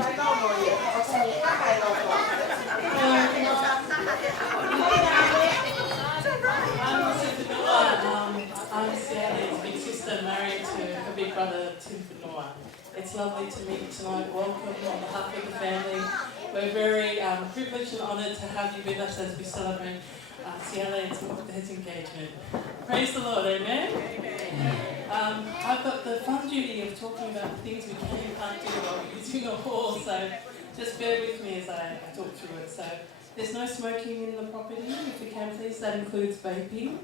I'm Siale's big sister, married to her big brother, Tim. It's lovely to meet you tonight. Welcome on behalf of the family. We're very privileged and honoured to have you with us as we celebrate Siale's engagement. Praise the Lord, amen? I've got the fun duty of talking about the things we can and can't do while we're using the hall, so just bear with me as I talk through it. So there's no smoking in the property, if you can please. That includes vaping.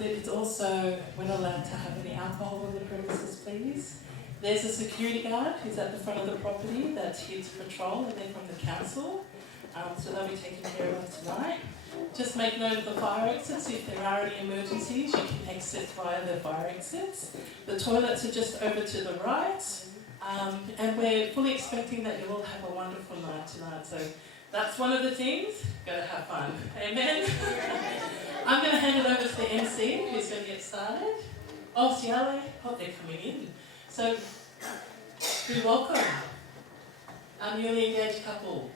It's also, we're not allowed to have any alcohol on the premises, please. There's a security guard who's at the front of the property that's here to patrol, and they're from the council. So they'll be taking care of us tonight. Just make note of the fire exits. If there are any emergencies, you can exit via the fire exits. The toilets are just over to the right. And we're fully expecting that you'll all have a wonderful night tonight. So that's one of the things. Gotta have fun. Amen? I'm going to hand it over to the MC who's going to get started. Oh, Siale. Oh, they're coming in. So, we welcome our newly engaged couple.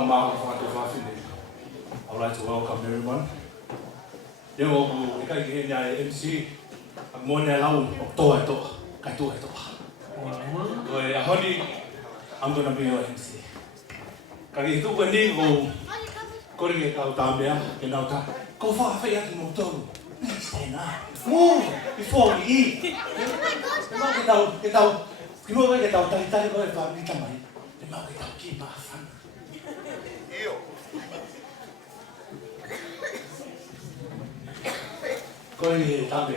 I'd like to welcome everyone. MC, I'm going to allow I'm going to be your MC. Go far, move before we eat. Get out. You know where get out. Go ahead, I'm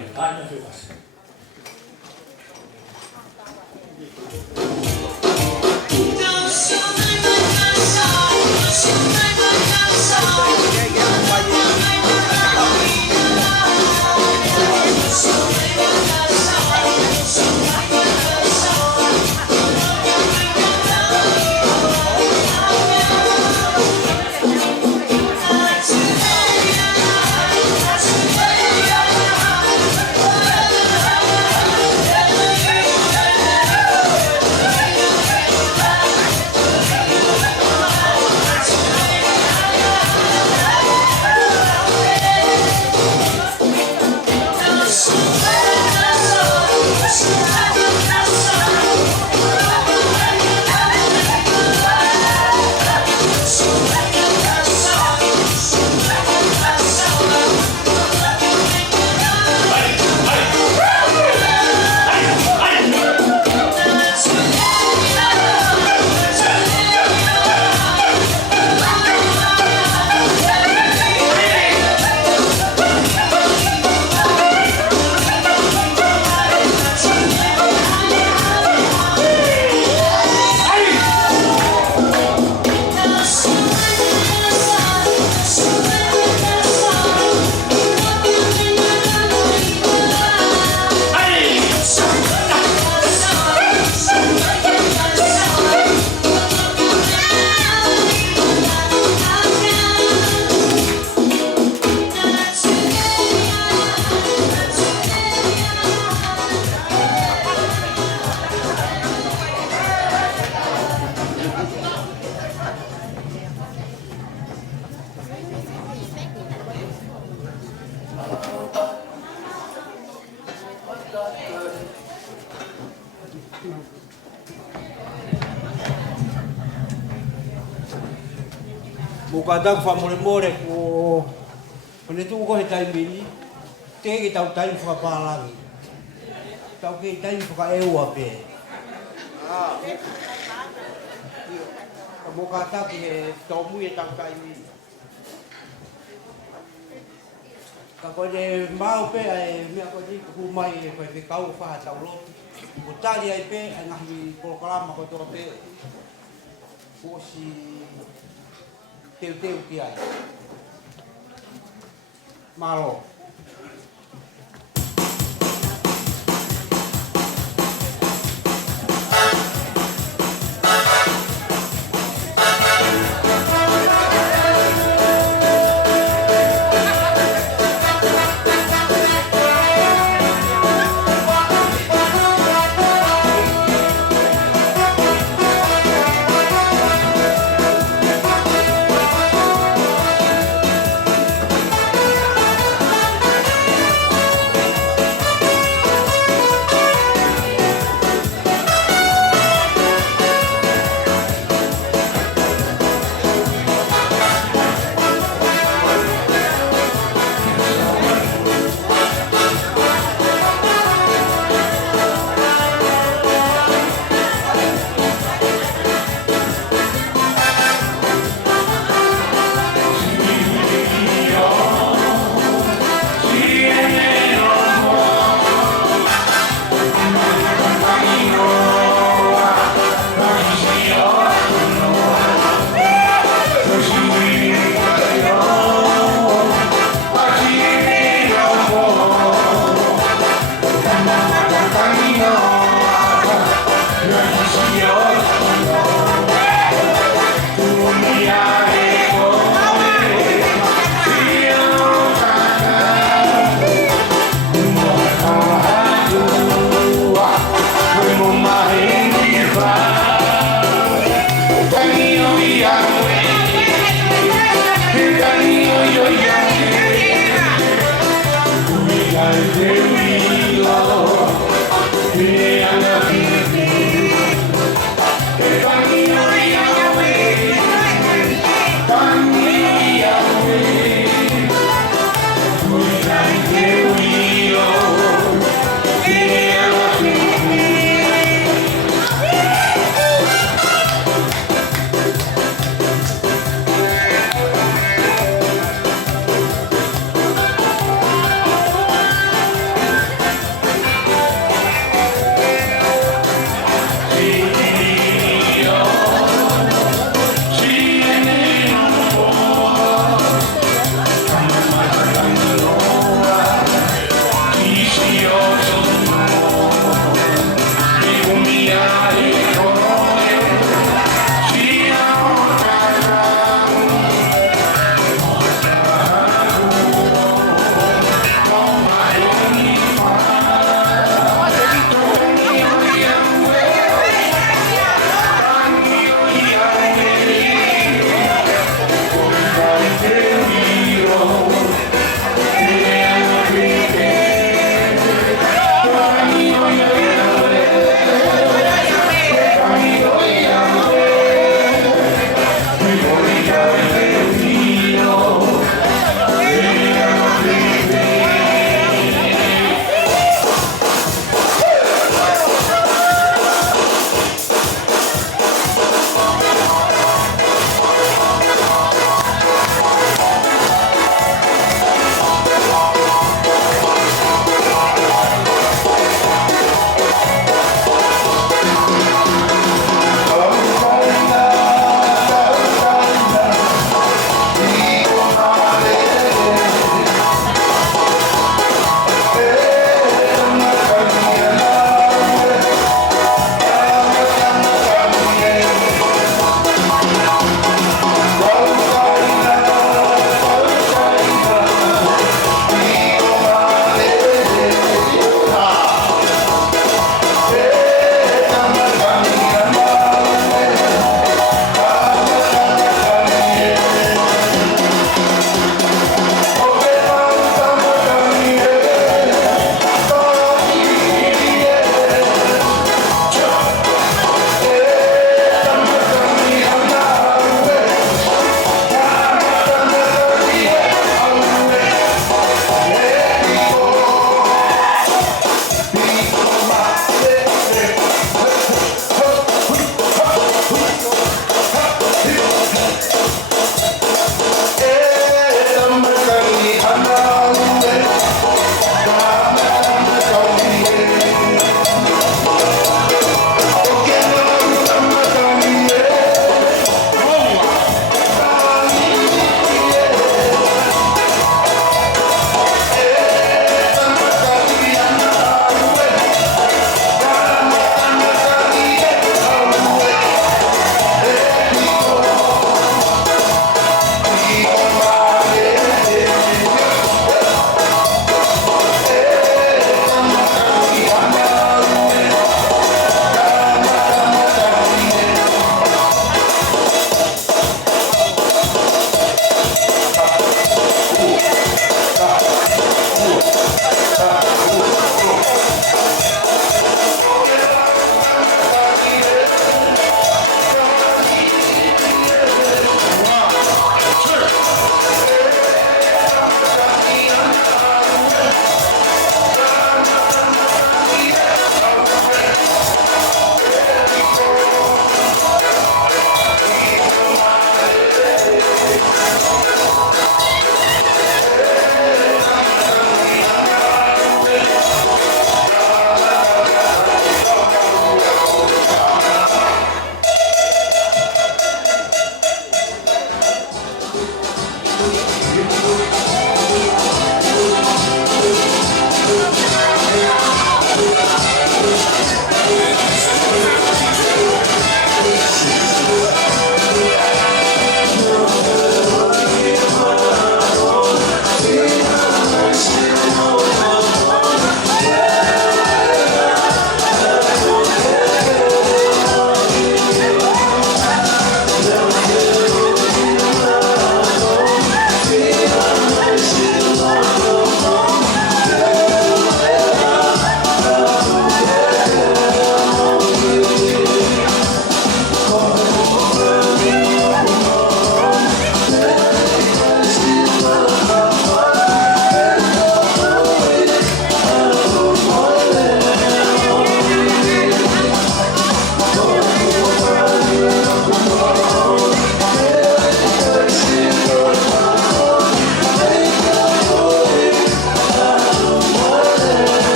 Mukadang famore ko penetu ko hitai mini te ki tau tai fa palangi tau ki tai fa eu ape mukata ki to mu e tau tai mini ka ko de mau pe ai mi ko di ku mai ko pe kau fa tau lo utali ai pe ngahi ko kalama ko to pe ko si teu ki ai malo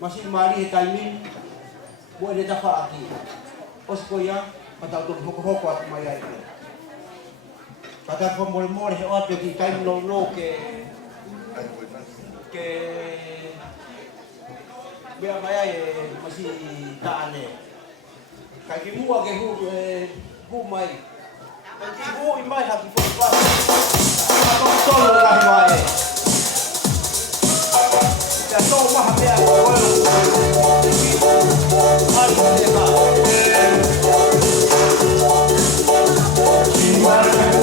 Masih mari timing buat dia dapat lagi. Oskoya atau tu hoko at maya itu. Kata Moimoi Siale pergi time no ke biar maya masih tak aneh. Kaki mua ke hu mai. Kaki hu imai hati fokus. Apa tolong lah mai. Ya tahu mah dia awal. Hari dia. Siale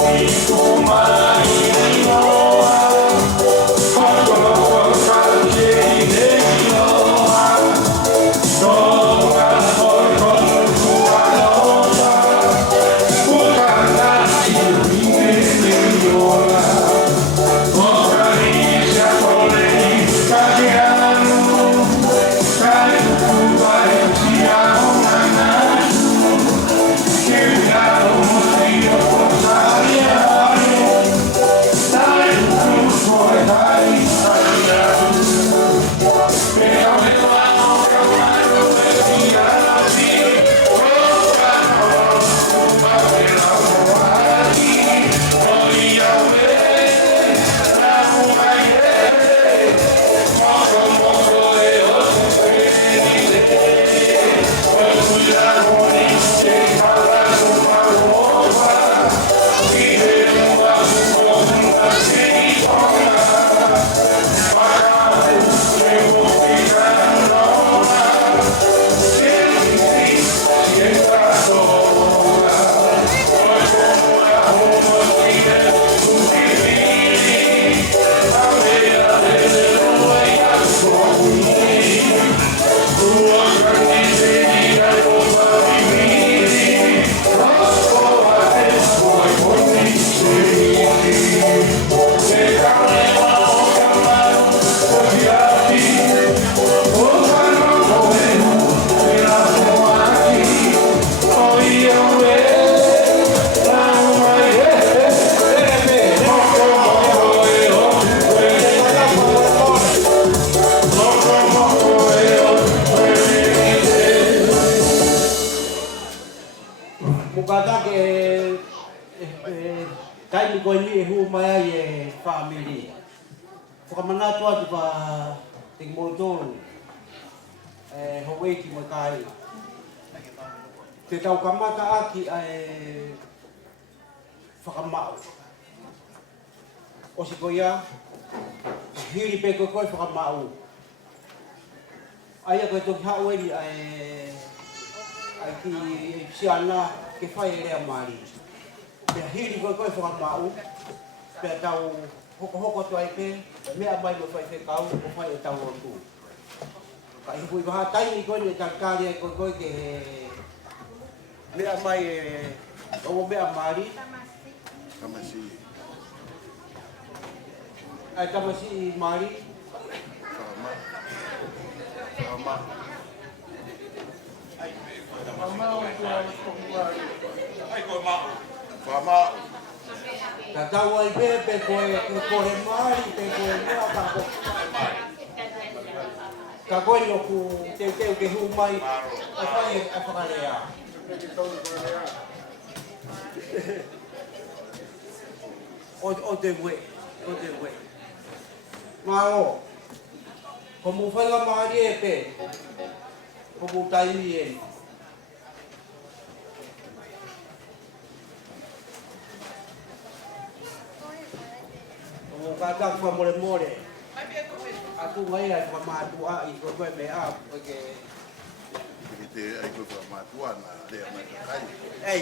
kai ni ko ni hu mai e family. Whakamana toa tu pa ting motor Hawaii ki mo kai. Te tau kamata aki ai whakamau. O si ko ia, hiri pe ko koi whakamau. Aia koe toki hao eri ai ki siana ke whai e rea maari. Pea hiri koe koe whakamau, pea tau hoko tu ai pe, mea mai mo whai whekau, o whai e tau o tu. Ka hipu i waha taini koe ni tākari ai koe koe ke mea mai e o mea maari. Kamasi. Ai kamasi maari. Sama. Fama. Ka tau ai pe koe kore maari, pe koe mea kako. Ka koe no ku teu ke hu mai, e whai e whakarea. O te we. Maro, ko mu whainga maari e pe, ko mu taimi e. Ko mu kātang wha Aku ngai ai whamātua i ko koe me a, porque... Te ai koe whamatua na rea mai ka kai. Ei!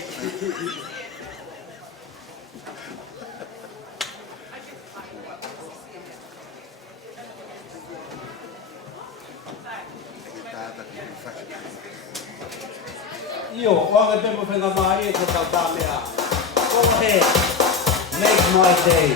Io, oanga pe mo whenga maari e ko tau tā mea. Go ahead, make my day.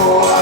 Oh,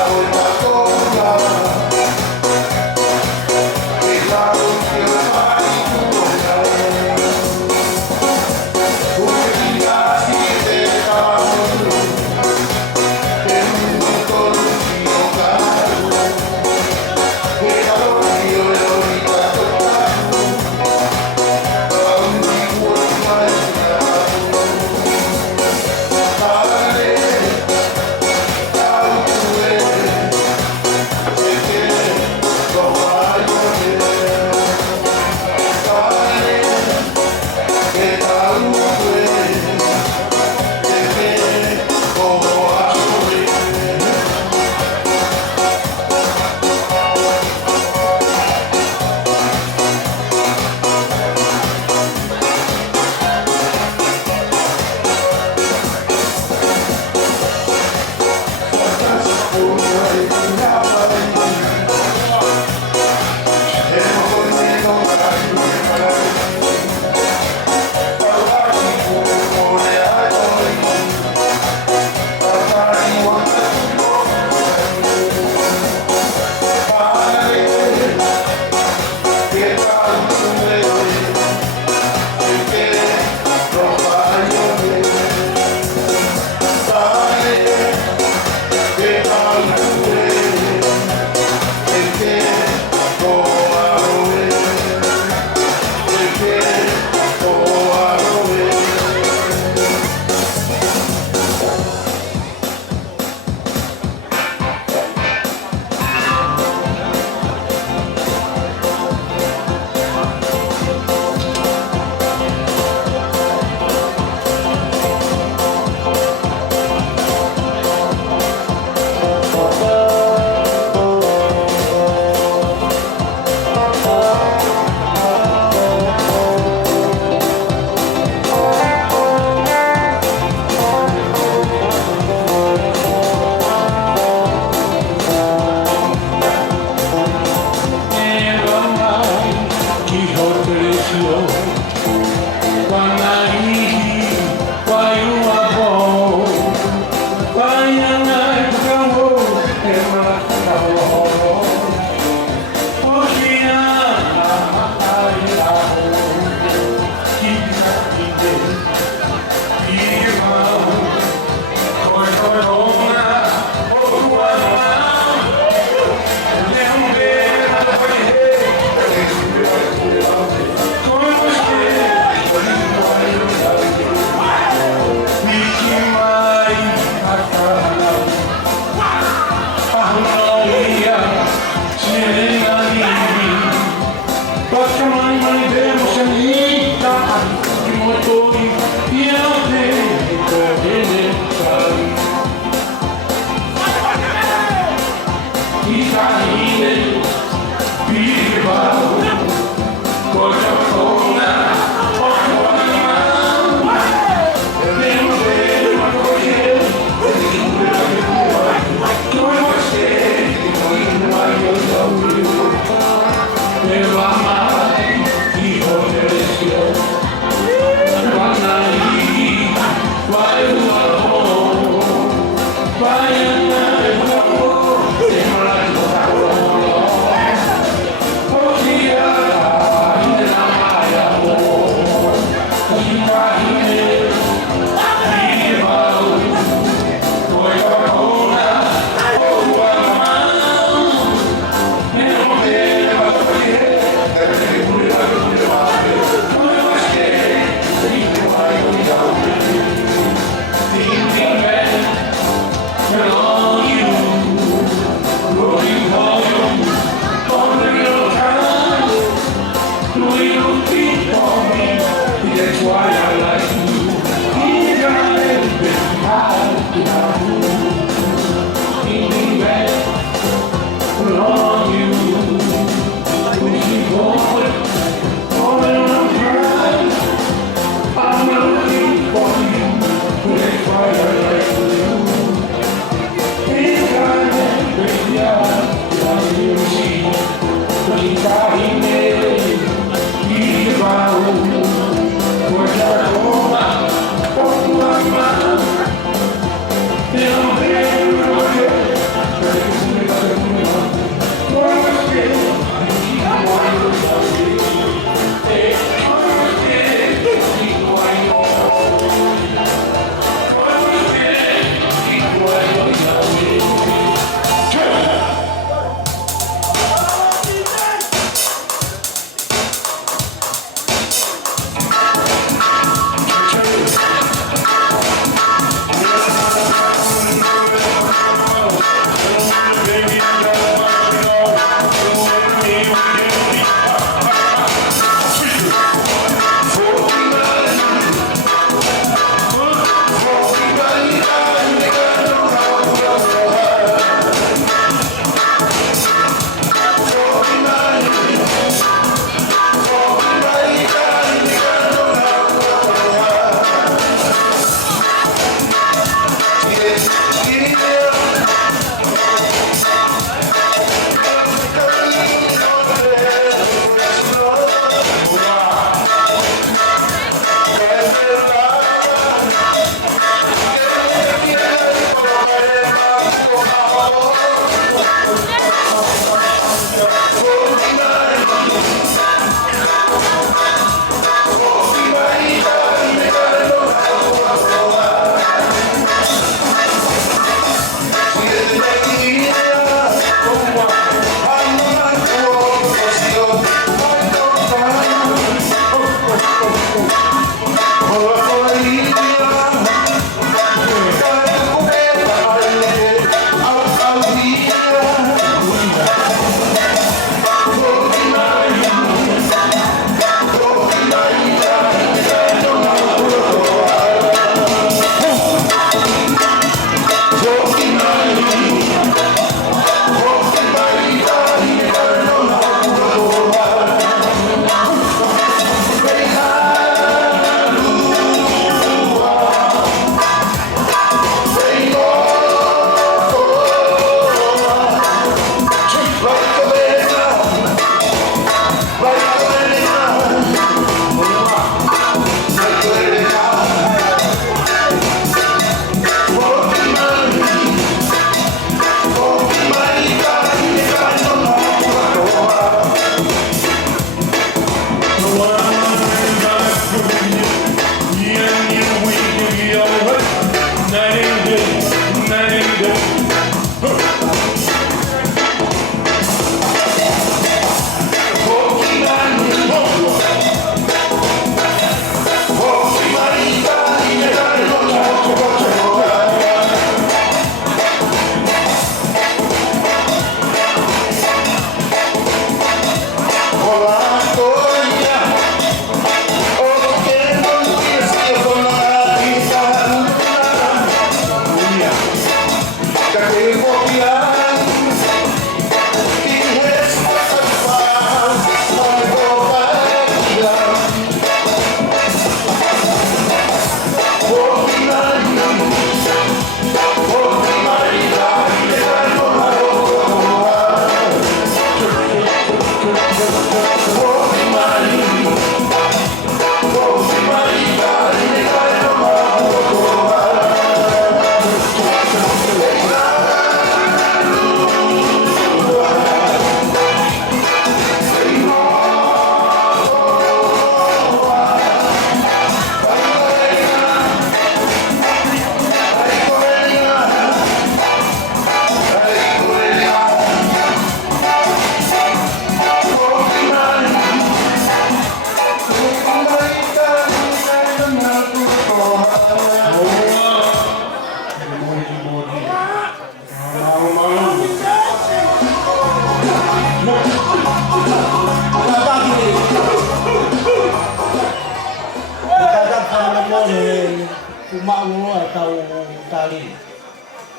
mau atau tali.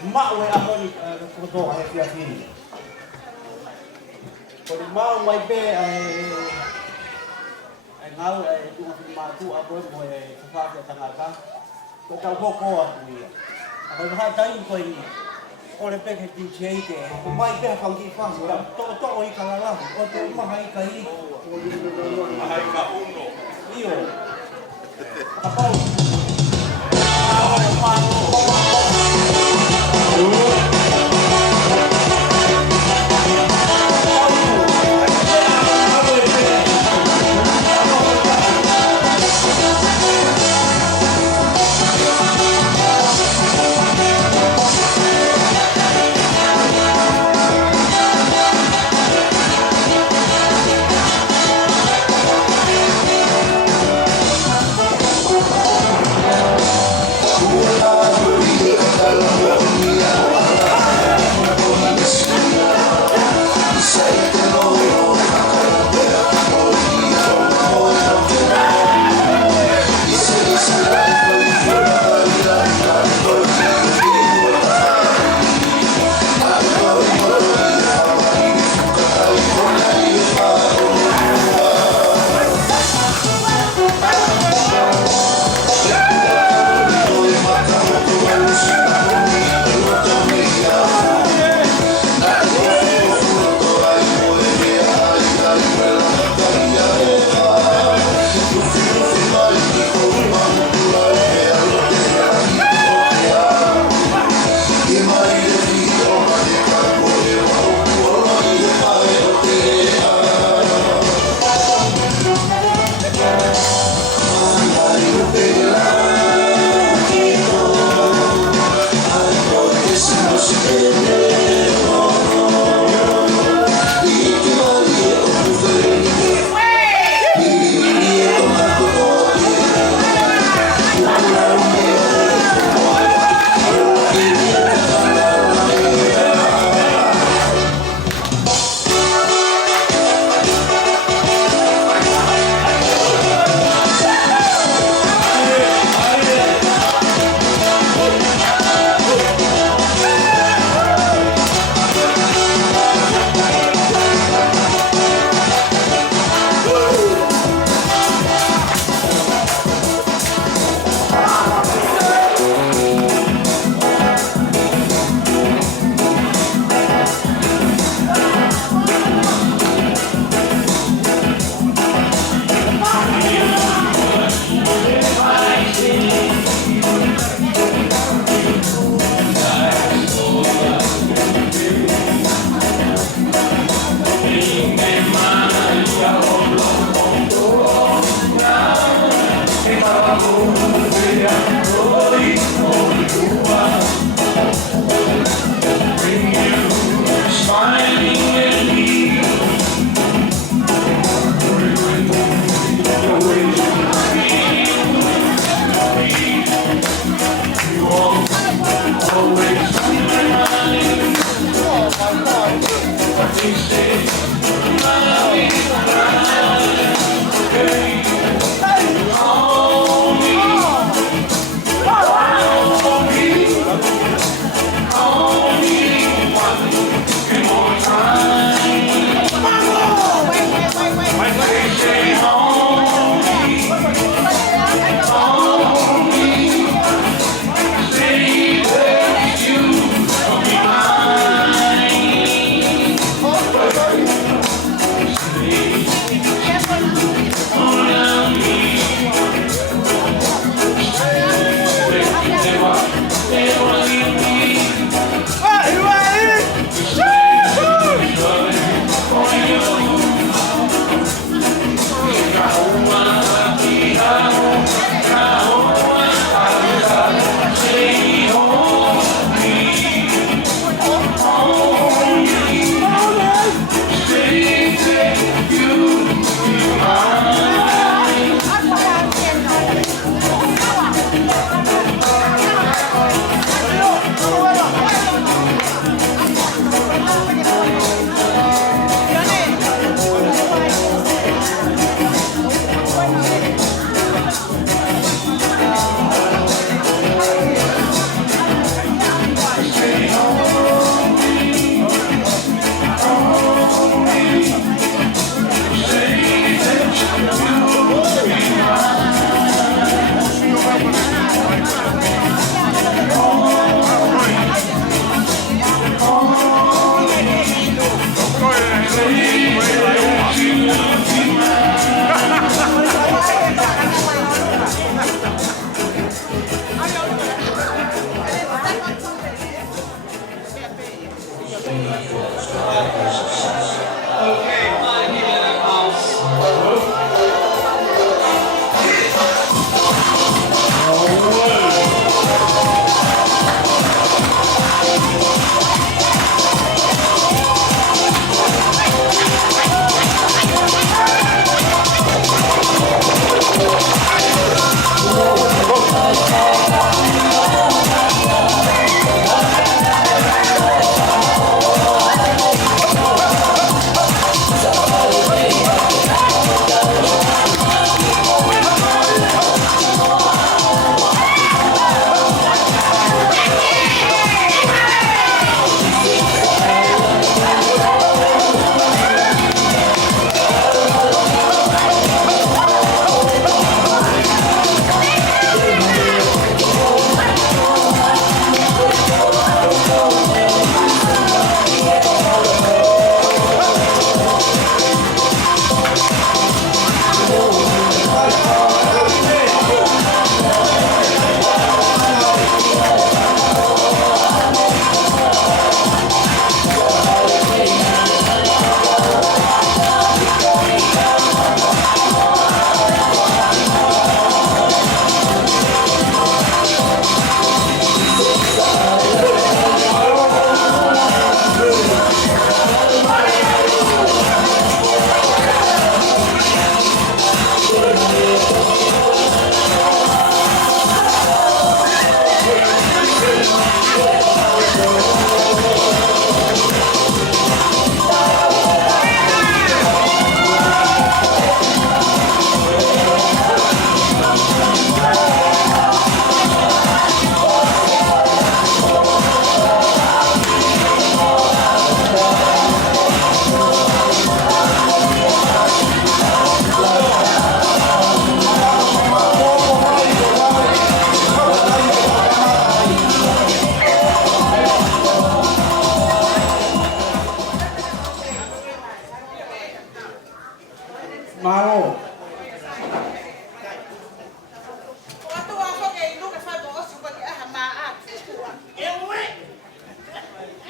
Mau apa ni kotor ai fiafini. Kalau mau mai be ai ngau ai tu matu apa moi sifat tangaka. Ko tau hoko aku ia. Ako ha tai ko ini. Oleh pe ke DJ ke. Ko mai be fang ki fang to oi kalala. O te mahai kai. Mahai ka uno. Iyo. Kapau.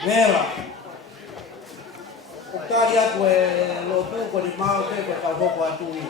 Vera. O kari atu e lotu ko ni mau te ko tau hoko atu i.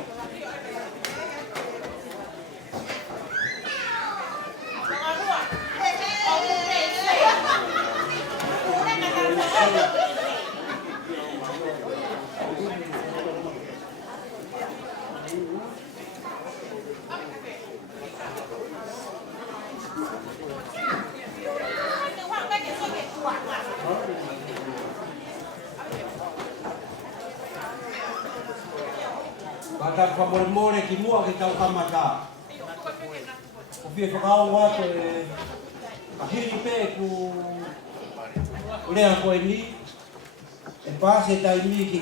Bata Moimoi ki mua ki tau kamata. O pia whakao wato e kahiri pe ku lea koe ni. E pāse tai mi ki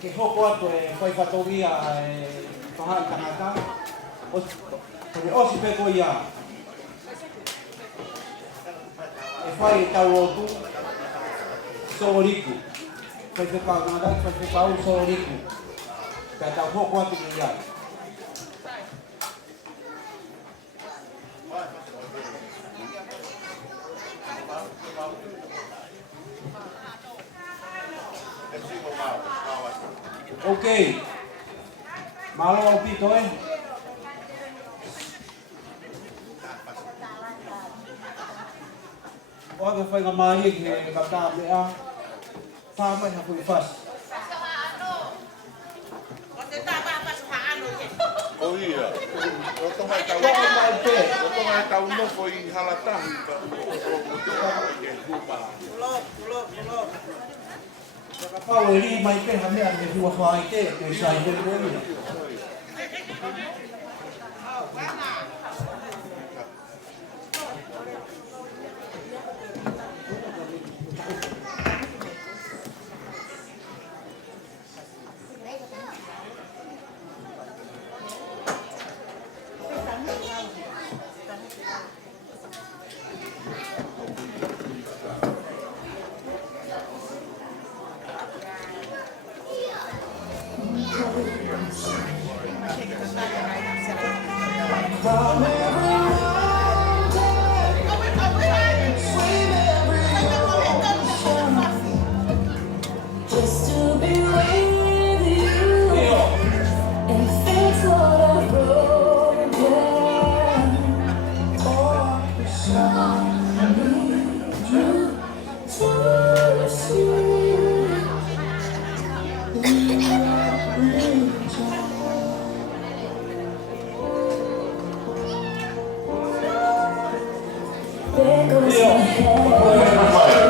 ke hoko ato e whai whatovia e whahai tangata. Kone osi pe ko ia. E whai tau otu sooriku. Whai whekau tangata, whai whekau sooriku. Pea tau hoko atu ki ia. Okay. Malo au pito eh. O ke whai ngamahi ke kata mea. Pāmai ha kui fas. O ia. O tomai tau nofo I halatahi. Pau e ri mai pe ha mea me hua whai te e sai te koe. Just to be with you and fix what I've broken. Oh, I need you to see there goes my head.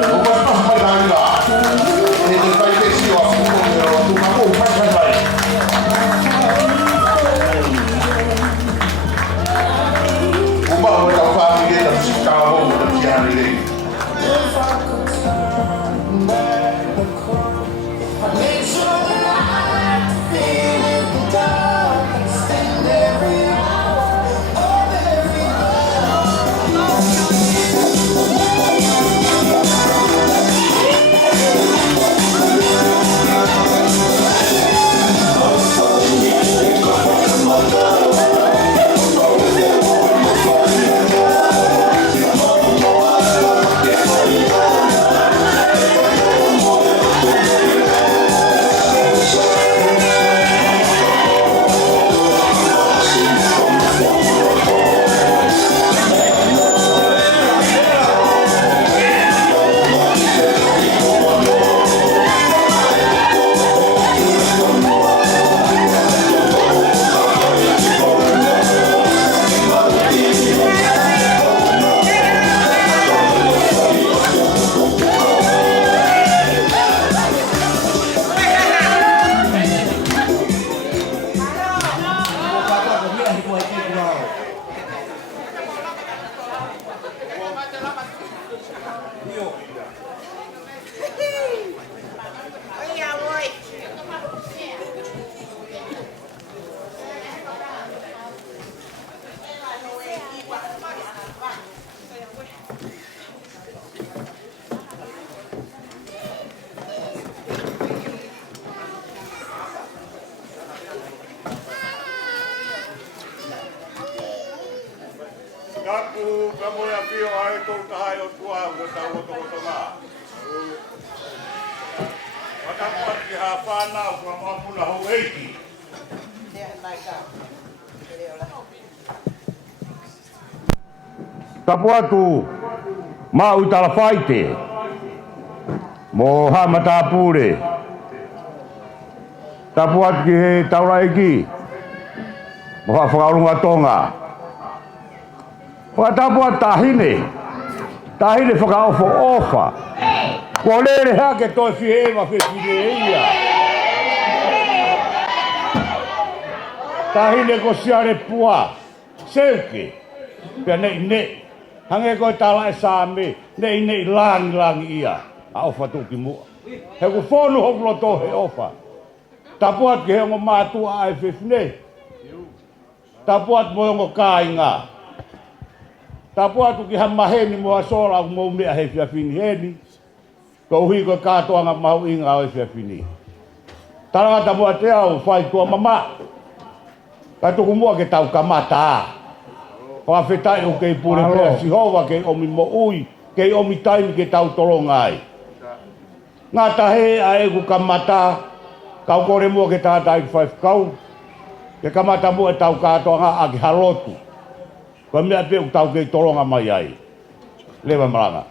Kapu kamoya pio ai tol kahai o tua o tau o toko ngā. Wakapat ki ha whāna o kua mapuna hou eiki. Tapu atu mā utala whaite. Mō hamata pūre. Tapu atu ki he taura eki. Mō ha whakarunga tonga. Watapu tahine whakaofo ofa. Ko lere hake toi whihewa whiwhire ia. Tahine ko Siale Pua. Seuke. Pea nei. Hange koe tala e sāme. Nei langi ia. A ofa tuki mua. He ku whonu hoklo tō he ofa. Tapu atu ki he ongo mātua ai whiwhine. Tapu atu mo ongo kāinga. Tapu atu ki hamaheni mua sola au mou mea he whiawhini heni. Ko uhi koe kātoanga mau inga au e whiawhini. Tarangata mua te au whai tua mama. Ka tuku mua ke tau kamata. Ko a whetai o kei pure pēa sihova kei omi mo ui. Kei omi taimi ke tau torongai. Ngā tahe a egu kamata. Kau kore mua ke tātai ki whaifkau. Ke kamata mua e tau kātoanga a ki halotu. Ko mea pe u tau kei toronga mai ai. Lewa maranga.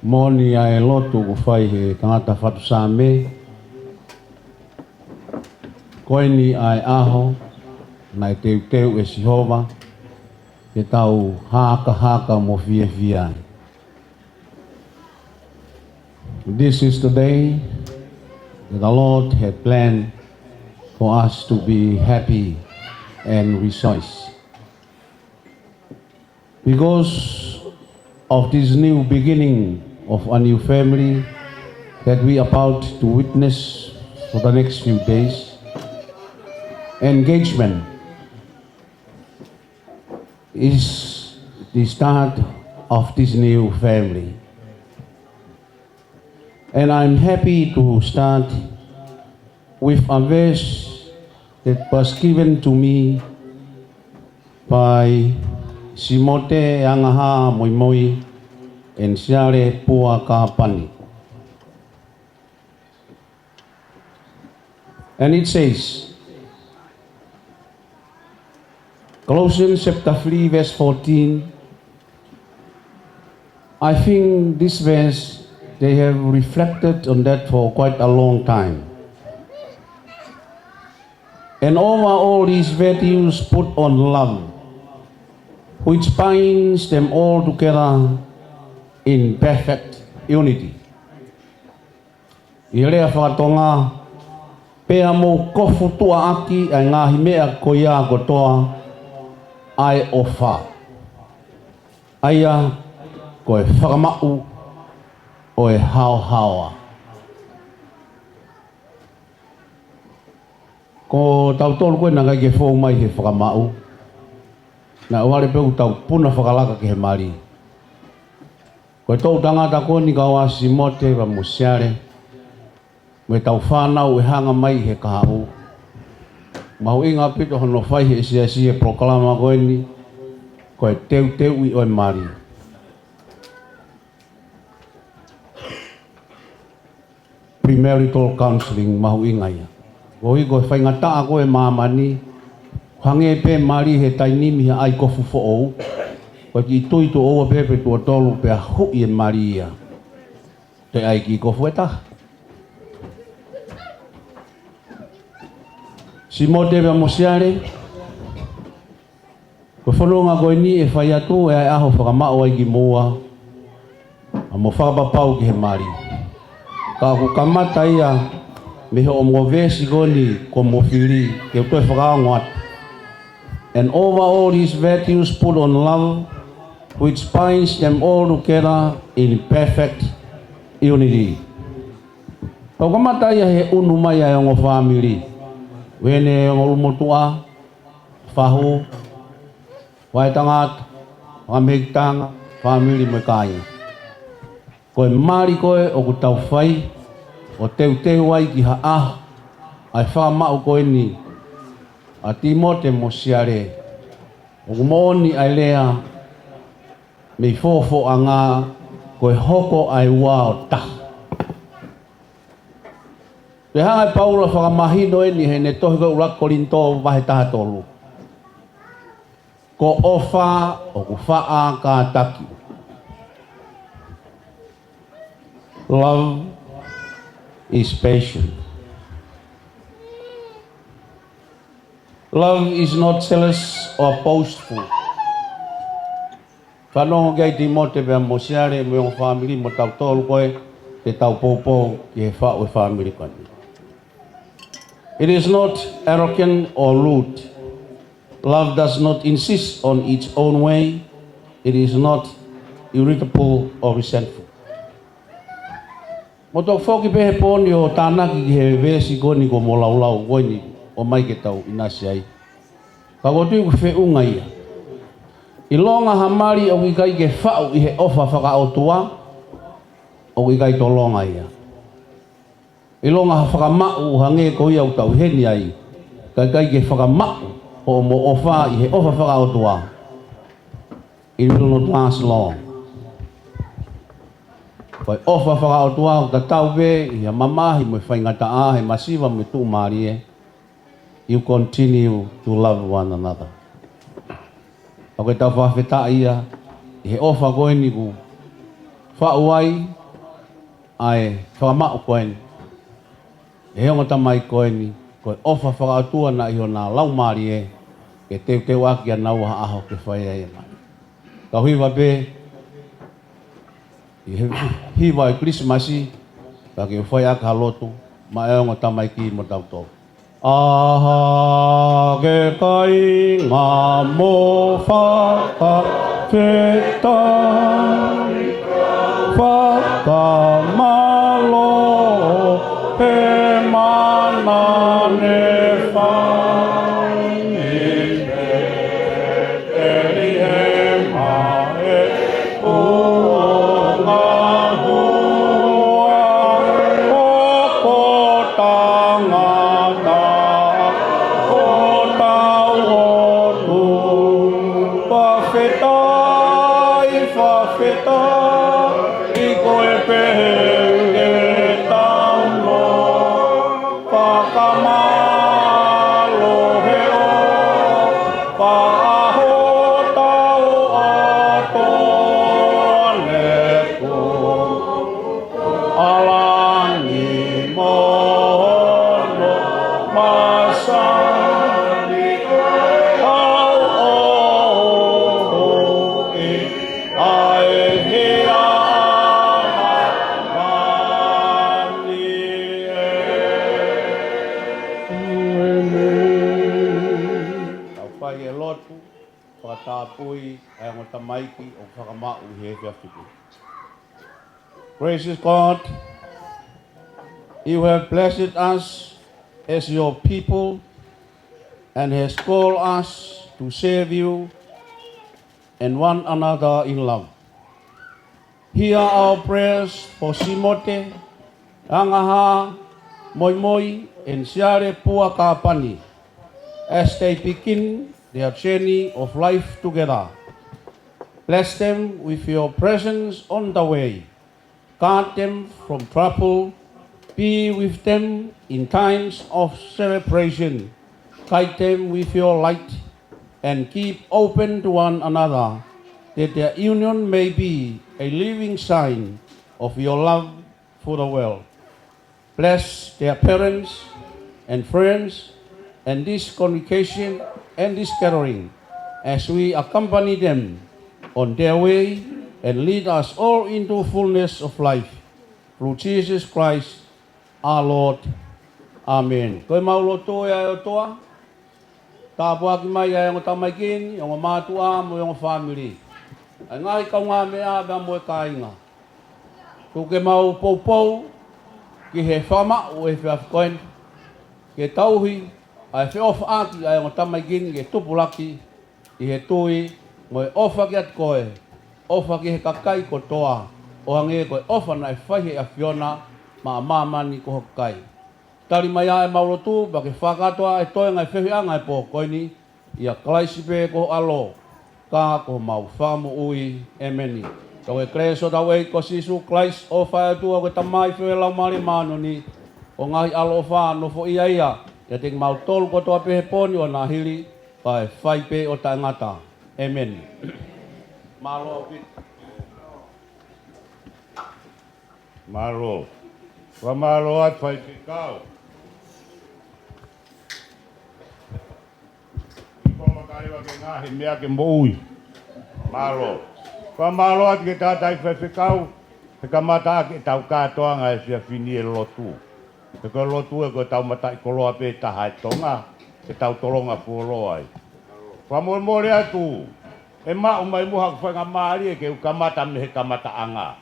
Moni ai lotu ku whai he tangata whatu sāme. Koeni ai aho, nai teu e sihova, ke tau haka mo fia. This is the day that the Lord had planned for us to be happy and rejoice. Because of this new beginning of a new family that we are about to witness for the next few days, engagement is the start of this new family. And I'm happy to start with a verse that was given to me by Simote Angaha Moimoi Siale Pua Kapani. And it says, Colossians chapter 3 verse 14, I think this verse, they have reflected on that for quite a long time. And over all these values put on love, which binds them all together in perfect unity. I rea whakatonga, pea mō kofu tua aki ai ngāhi mea ko ia kotoa ai ofa. Aia koe whakamau o e hao haoa. Ko tau tolu koe nangai ke whou mai he whakamau. Na wale peu tau puna whakalaka ke he mari. Koe tau tangata koe ni kawa Simote Angaha Siale. Me tau whanau e hanga mai he kahau. Mahu inga pito hono whai he sia proklama koe ni. Koe teu i o e mari. Premarital counseling mahu inga ia. Koe koe whaingataa koe mamani. Hange pe mari he tainimi ha ai kofu fo ou. Koe ki tui tu oua pepe tua tolu pe a hui e mari ia. Te ai ki kofu e taha. Simote Angaha Siale, ko whanonga koe ni e whai atu e ai aho whakamao ai ki mua, a mo whakapapau ki he mari. Ka ku kamata ia me he o mo vesi koe ni ko mo whiri ke utoi whakaongo atu. And over all these values put on love, which binds them all together in perfect unity. Ka kamata ia he unu mai ai o family. Wene ngolu motua, fahu, waitangat, wamegtanga, family me kaya. Koe mari koe o ku tau whai, o teu ai ki haa, ai whamau koe ni, a Simote Angaha Siale, o ku mooni ai lea, me fofo anga, koe hoko ai wao taha. Te hanga e Paula whakamahino e ni he ne tohi koe ura korinto wahe taha tolu. Ko ofa o ku whaa ka taki. Love is patient. Love is not jealous or boastful. Whanongo gai Simote Angaha Siale me o family mo tau tolu koe te tau popo ki he wha o family koe. It is not arrogant or rude. Love does not insist on its own way. It is not irritable or resentful. Mo tau whoki pehe pōni o tānaki ki he vesi koni ko mo laulau koini o mai ke tau inasi ai. Ka kotui ku whiunga ia. I longa hamari o kikai ke whau i he ofa whakaotua o kikai to longa ia. I longa whakamau hange ko ia u tau heni ai. Kai ke whakamau o mo ofa i he ofa whakaotua. It will not last long. Kai ofa whakaotua o ta tau ve i a mamahi mo whaingata a he masiva me tu mari e. You continue to love one another. O ke tau whawheta ia i he ofa koe ni ku whauai ai whakamau koe ni. E honga tamai koe ni, koe ofa whakaatua na iho nā laumari e, ke teu aki a nau ha aho ke whaia e mai. Ka hiwa pe, hiwa e Krismasi, ka ke whaia ka halotu, ma e honga tamai ki mo tau tau. Aha ke kai ngā mō whakawheta, whakamalo he mana ne whaine eri he mae o ngā hua mapui ai ngā tamaiki o whakamau he whiawhiku. Gracious God, you have blessed us as your people and has called us to serve you and one another in love. Hear our prayers for Simote Angaha Moimoi Siale Pua Kapani as they begin their journey of life together. Bless them with your presence on the way. Guard them from trouble. Be with them in times of celebration. Guide them with your light and keep open to one another, that their union may be a living sign of your love for the world. Bless their parents and friends and this congregation and this gathering as we accompany them on their way and lead us all into fullness of life. Through Jesus Christ, our Lord. Amen. Koe mauloto e o toa. Tā pua ki mai e o tamaikin, o mātua mo o family. Ai ngai kau ngā mea bea mo e kāinga. Ko ke mau poupou, ki he whama o e whiawhikoen, ke tauhi, ai whiofa aki ai o tamaikin, ke tupulaki, i he tui, mo e ofa ki at koe, ofa ki he kakai ko toa, o hange koe ofa na e whaihe a whiona, ma mamani ko hokai. Tari mai ai maulotu, ba ke whakatoa e toe ngai whewi angai po koini, ia klaisipe ko alo, ka ko mau whamu ui e meni. Tau e kreso tau e ko sisu klais o whae tua ko tamai whewe lau mari mano ni, o ngahi alo o wha no fo ia, ia te mau tolu ko toa pehe poni o nā hili, pa e whaipe o ta ngata. Amen. Malo pit. Malo. Wa malo at whaipe kau. Kaiwa ke ngahi mea ke moui. Malo. Kwa malo ati ke tātai whewhikau, he ka mata ke tau kātoanga e whia whini e lotu. He ka lotu e koe tau mata i koloa pē taha e tonga, ke tau toronga fuoloa ai. Kwa moimore atu, e mau mai muha ku whainga maari e ke u kamata me he kamata anga.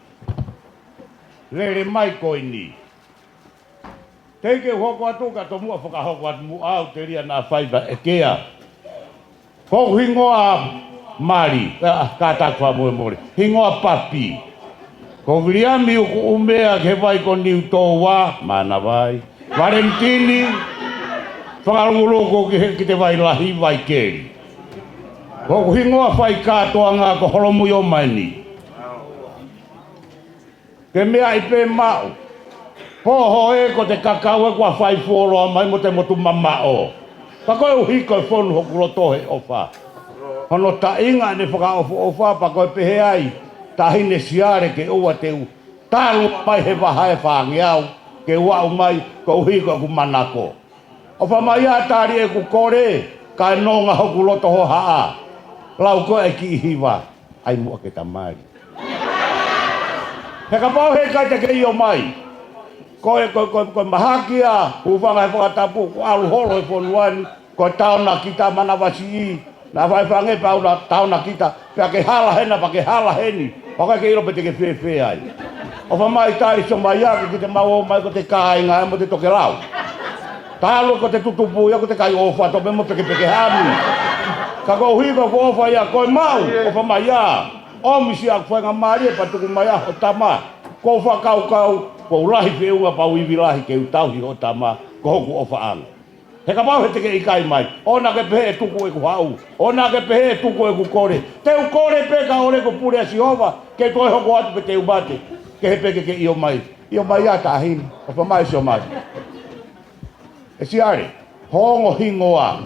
Lere mai koe ni. Teike hoko atu ka to mua whakahoko atu mu au te ria nā whaiva e kea. Ko hingoa mari, ka takwa moimore. Hingoa papi. Ko viriami uku umea ke vai ko niu toa, mana vai. Valentini, whakarunguloko ki te vai lahi vai keri. Ko hingoa whai katoa ngā ko holomu i o maini. Ke mea i pē mau. Poho e ko te kakau e kua whai fuoloa mai mo te motu mamao. Pa koe uhiko e whonu hoku rotohe ofa. Hono ta inga ne whakaofu ofa pa koe pehe ai. Tahine siare ke ua te u. Tālu mai he waha e whaangiau. Ke wau mai ko uhiko e ku manako. Ofa mai a tāri e ku kore. Ka e nonga hoku rotoho haa. Lau koe e ki hiwa. Ai mua ke tamari. He ka pau he kai te ke i o mai. Koe mahakia, uwhanga e whakatapu, ko alu holo e whonuani, koe tauna kita mana wasi i, na whaiwhange pau na tauna kita, pia ke hala hena, pa ke hala heni, whaka ke ilo pe te ke whewhe ai. O whamai tai so mai aki ki te mau mai ko te kāinga e mo te toke lau. Tālo ko te tutupu ia ko te kai ofa, to me mo peke peke hami. Ka ko hiko ko ofa ia, koe mau, o whamai ia, omisi a whainga maari e patuku mai a o tama, ko whakau kau, ko ulahi whiunga pau iwi lahi ke utauhi o tama ko hoku o whaanga. He ka pau he teke i kai mai. Ona ke pehe e tuku e ku hau. Ona ke pehe e tuku e ku kore. Te u kore peka ore ko pure a Sihova. Ke koe hoko atu pe te umate. Ke he peke ke i o mai. I o mai a tahini. O pa mai si o mai. E siare. Hongo hingoa.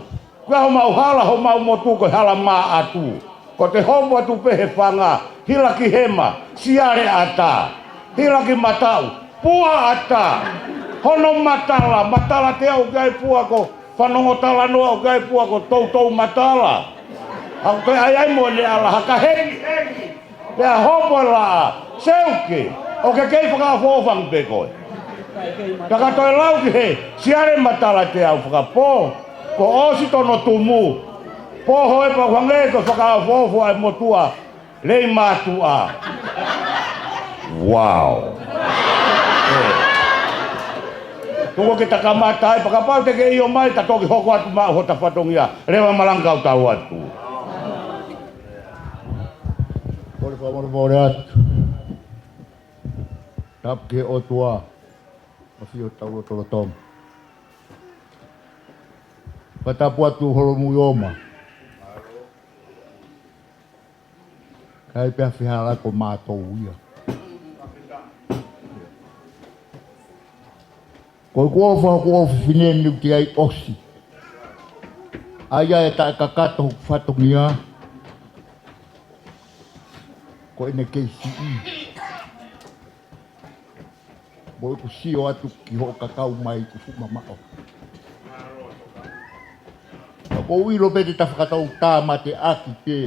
Kua ho mau hala ho mau motu ko hala maa atu. Ko te homo atu pehe whanga. Hilaki hema. Siare ata. Hilaki matau. Pua ata, hono matala, matala te au gai pua ko, whanongo tala noa au gai pua ko, tau matala. Au koe ai mo le ala, haka hengi, pea homo la, seuke, o ke kei whakawhofang pe koe. Kaka toi lau ki he, siare matala te au whakapo, ko osi tono tumu, Poho e pa whange ko whakaawofo ai motua. Lei mātua. Wow. Tuko ke takamata ai pakapau te ke iyo mai ta toki hoko atu maa hota whatongia. Rewa malangkau tau atu. Kore whamore atu. Tap ke o tua. Masi o tau o tolo tom. Patapu atu horomu ioma. Kai pia whihala ko mātou ia. Ko kua whine ki ai osi. Aia e tae kakato whatongia. Ko ene keisi i. Mo ko sio atu ki ho kakau mai ku fumamao. Ko wiro pete ta whakatau tā mate aki te.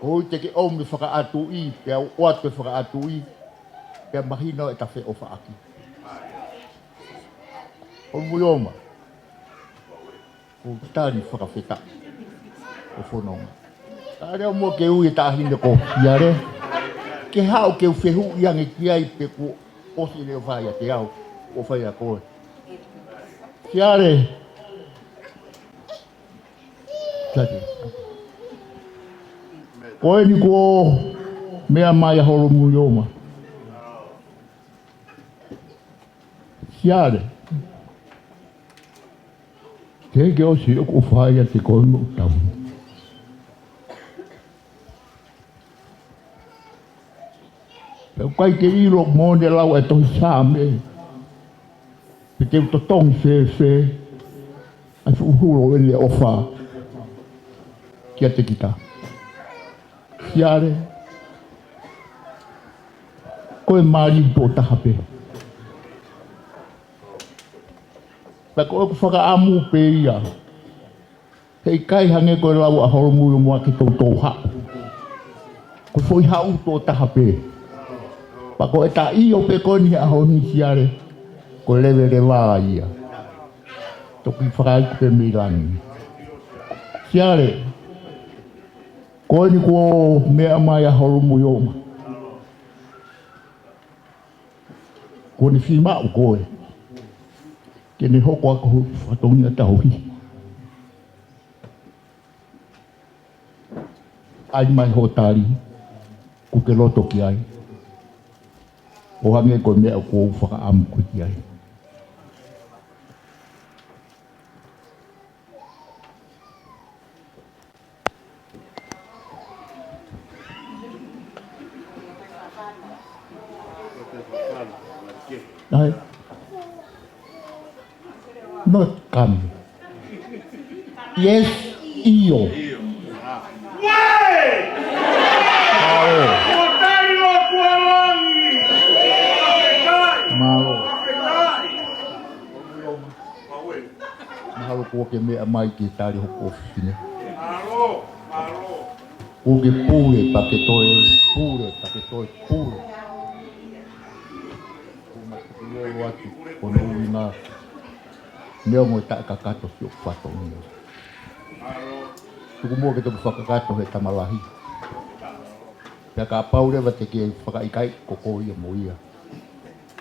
Ko te ke omi whakaatu i, pia oatu e whakaatu i, pia mahina e ta whe o whaaki. O muioma. Ko tāri whakawheta. O whanonga. Tāre o mua ke ui e tāhine ko hiare. Ke hao ke uwhehu iange ki ai pe ko osi leo whai a te au. O whai a koe. Hiare. Tate. Koe ni ko mea mai a horo muioma. Hiare. Te ke o si o ko whai a te koe mo tau. Peo kai ke iro mōne lau e tohi sāme. Pe te utotongi whewhe. Ai whuhuro ele o whā. Kia te kita. Hiare. Koe maari tō tahape. Pea koe ku whakaamu pe ia. Hei kai hange koe lau a horomu i mua ki tō tō hao. Koe whoi hau tō tahape. Pa ko e ta i o pe koni a honi siare. Ko lewe re wā ia. Toki whakai pe mirangi. Siare. Koe ni ko mea mai a horomu i oma. Ko ni whima o koe. Ke ni hoko ako whatongia tauhi. Ai mai ho tari. Ku ke loto ki ai. O hange ko mea ko whakaamu ko ki ai. Ai. Not come. Yes, io. Mahalo ko ke mea mai ki tari hoko whine. O ke pūre pa ke toe, pūre pa ke toe, pūre. Ko matapiloro atu, ko nui ngā. Neo mo tae kakato si o whatongia. Tuku mua ke toku whakakato he tamalahi. Pea ka paure wa te ke whakaikai koko ia mo ia.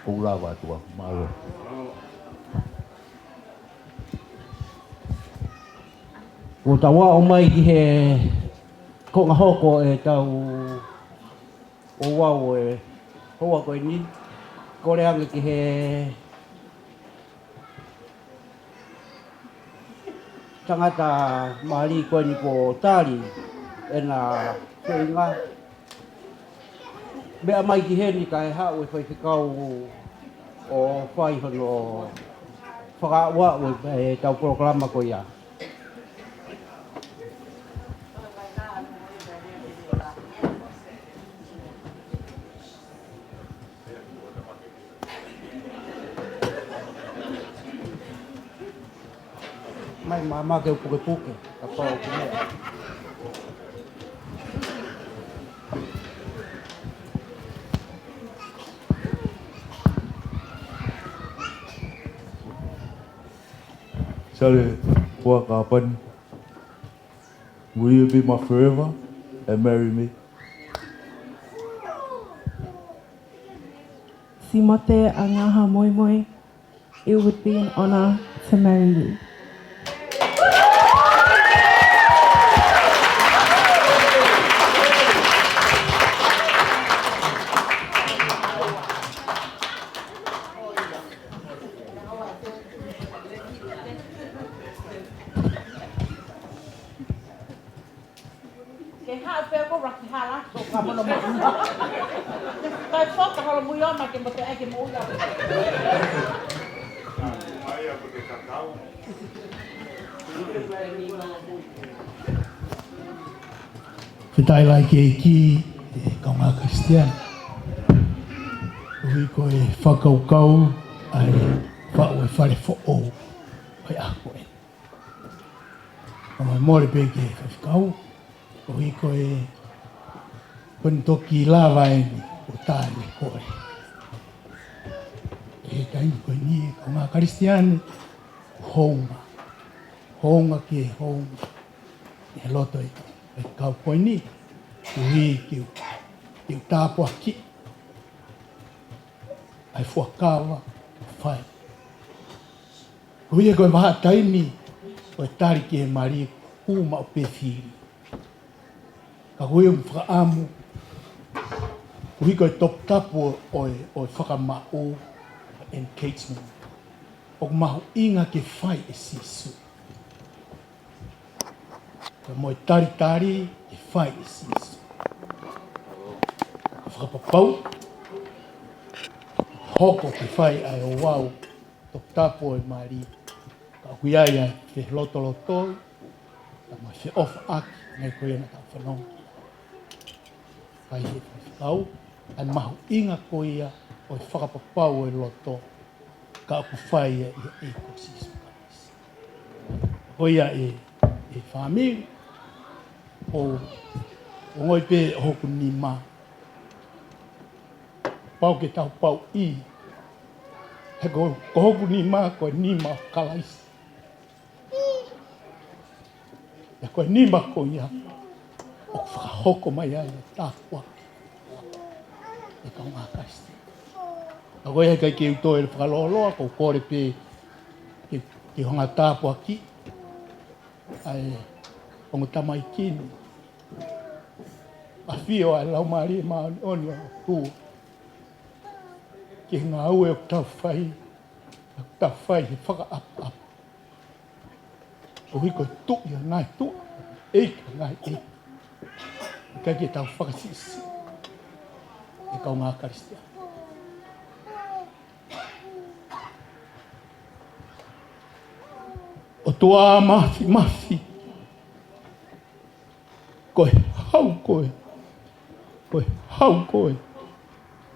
Ko urawa atua, mahalo. Ko tawa o mai ki he ko ngā hoko e tau o wau e hoa koe ni. Ko reanga ki he tangata maari koe ni ko tāri e nā whainga. Mea mai ki he ni kai hao e whaifekau o whaihono whakaua e tau programa ko ia. Mai mama ke puke apa o kene. Siale Pua Kapani. Will you be my forever and marry me? Simote Angaha Moimoi, it would be an honor to marry you. Fitai lai ke ki kaunga Kristian. Ui ko e whakaukau ai whao e whare fo'o ai ako e. Kamai mōre pe ke whakau. Ui ko e puntoki lava e ni o tāne koe. E kai ko e ni kaunga Kristian honga. Honga ke honga. E loto e kau koe ni, ui kiu tāpua ki. Ai fuakawa, whai. Ui e koe maha taimi, o e tari ki e mari, uma o pewhiri. Ka koe o whakaamu, ui koe top tapu o e whakamau, engagement. O mahu inga ke whai e sisu. Ka moe tari e whai e sisu. Ka whakapapau. Hoko ke whai ai o wau. Tok tapo e mari. Ka huiai ai te lotolotoi. Ka mai whi ofa aki. Ngai koe na ka whanongi. Kai he whakau. Ai mahu inga koe ia. O e whakapapau e loto. Ka aku whai ia e ko sisu. Koe ia e whamiri. O ngoi pe hoku ni ma. Pau ke tau pau I. He ko hoku ni ma koe ni ma kalaisi. E koe ni ma ko ia. O whakahoko mai ai e tāpua. E kau ngā kaisi. A koe he kai ke uto e whakaloloa ko kore pe ke honga tāpua ki. Ai ongo tamai kini. A whio ai lau maari e maani oni o tua. Ke ngā ue o tau whai. O tau whai he whaka ap. O hiko tu ia ngai tu. Eika ngai eika. Kai ke tau whakasisi. E kau ngā karistia. O tua mafi. Koe hau koe. Koe hau koe.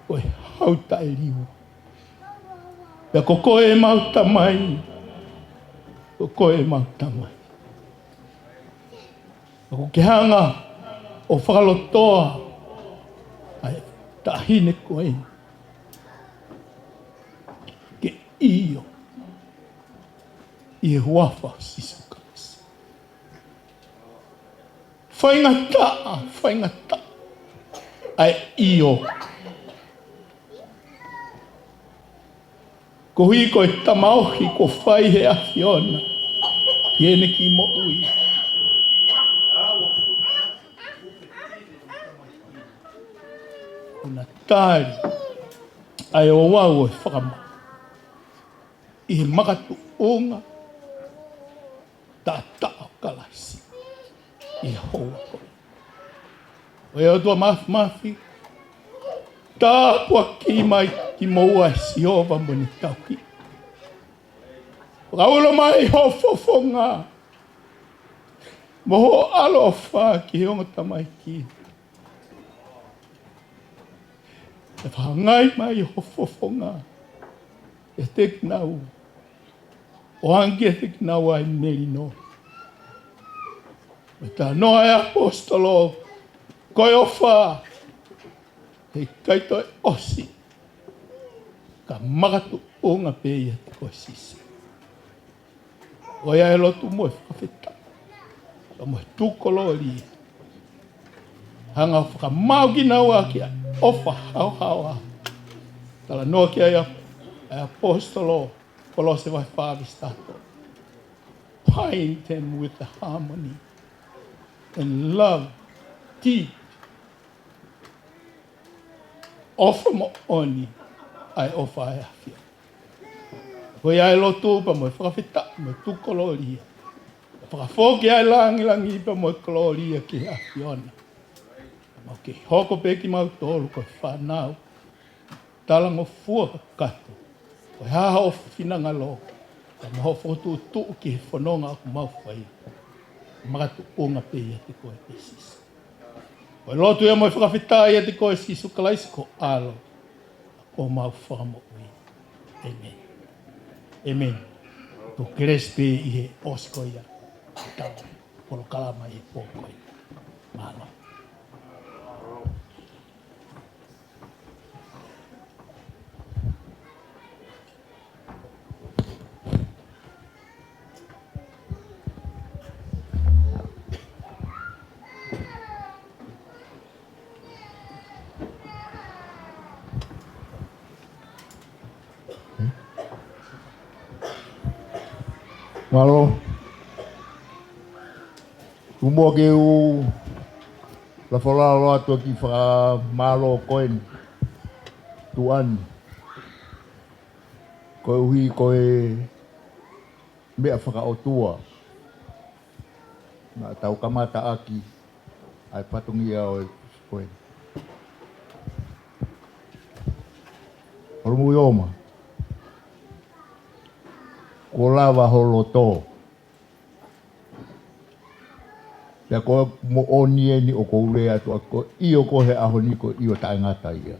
Koe hau tae riu. Pea ko koe e mauta mai. Ko koe e mauta mai. Ko ke hanga o whakalotoa. Ai tahine koe. Ke iyo. I e huafa sisu kasi. Whaingata. Ai iyo. Ko hui ko e tamauhi ko whai he ahiona. Iene ki mo ui. Kuna tāri. Ai o wau e whakama. I he makatu onga. Tata o kalaisi. I hoa koe. O eo tua mafi. Tāpua ki mai ki moua e siova moni tauki. Raulo mai hofofo ngā. Moho alo whā ki honga tamai ki. E whangai mai hofofo ngā. E tek nau. O angi e tek nau ai meri no. Me tā noa e apostolo. Koe o whā. Hei kaito e osi. Ka makatu o ngā pēia te koe sisi. O ia e lotu mo e whakawheta. pa mo tukolo li. Hanga whakamau ki nau a kia ofa hau hau a. Tala noa ki ai apostolo Colossians 5 stato. Bind them with the harmony and love deep. Offer mo oni ai ofa ai afia. Koe ai lotu pa mo whakawhita mo tukolo li. Whakafoki ai langi pa mo koloria ki afiona. Ok, hoko peki mau tolu ko whanau. Tala mo fua kato. Ko haha o whina lo. Ka maho whotu tu ki whanonga aku mau whai. Makatu onga pe ia te koe te sisu. Ko lotu ia mo whakawhita ia te koe sisu kalaisi ko alo. Ko mau whamo ui. Amen. Amen. Tu kerespe i he osko ia. Tau. Polo kalama i poko ia. Malo. Malo. Kumo ke u la fola lo atu ki fa malo koen. Tuan. Ko hui ko e me fa o tua. Na tau kamata aki. Ai patungi o koen. Ormu yoma. Ko lava holoto. Pea ko mo onie ni o koule atu ako iyo ko he aho ni ko iyo ta ngata ia.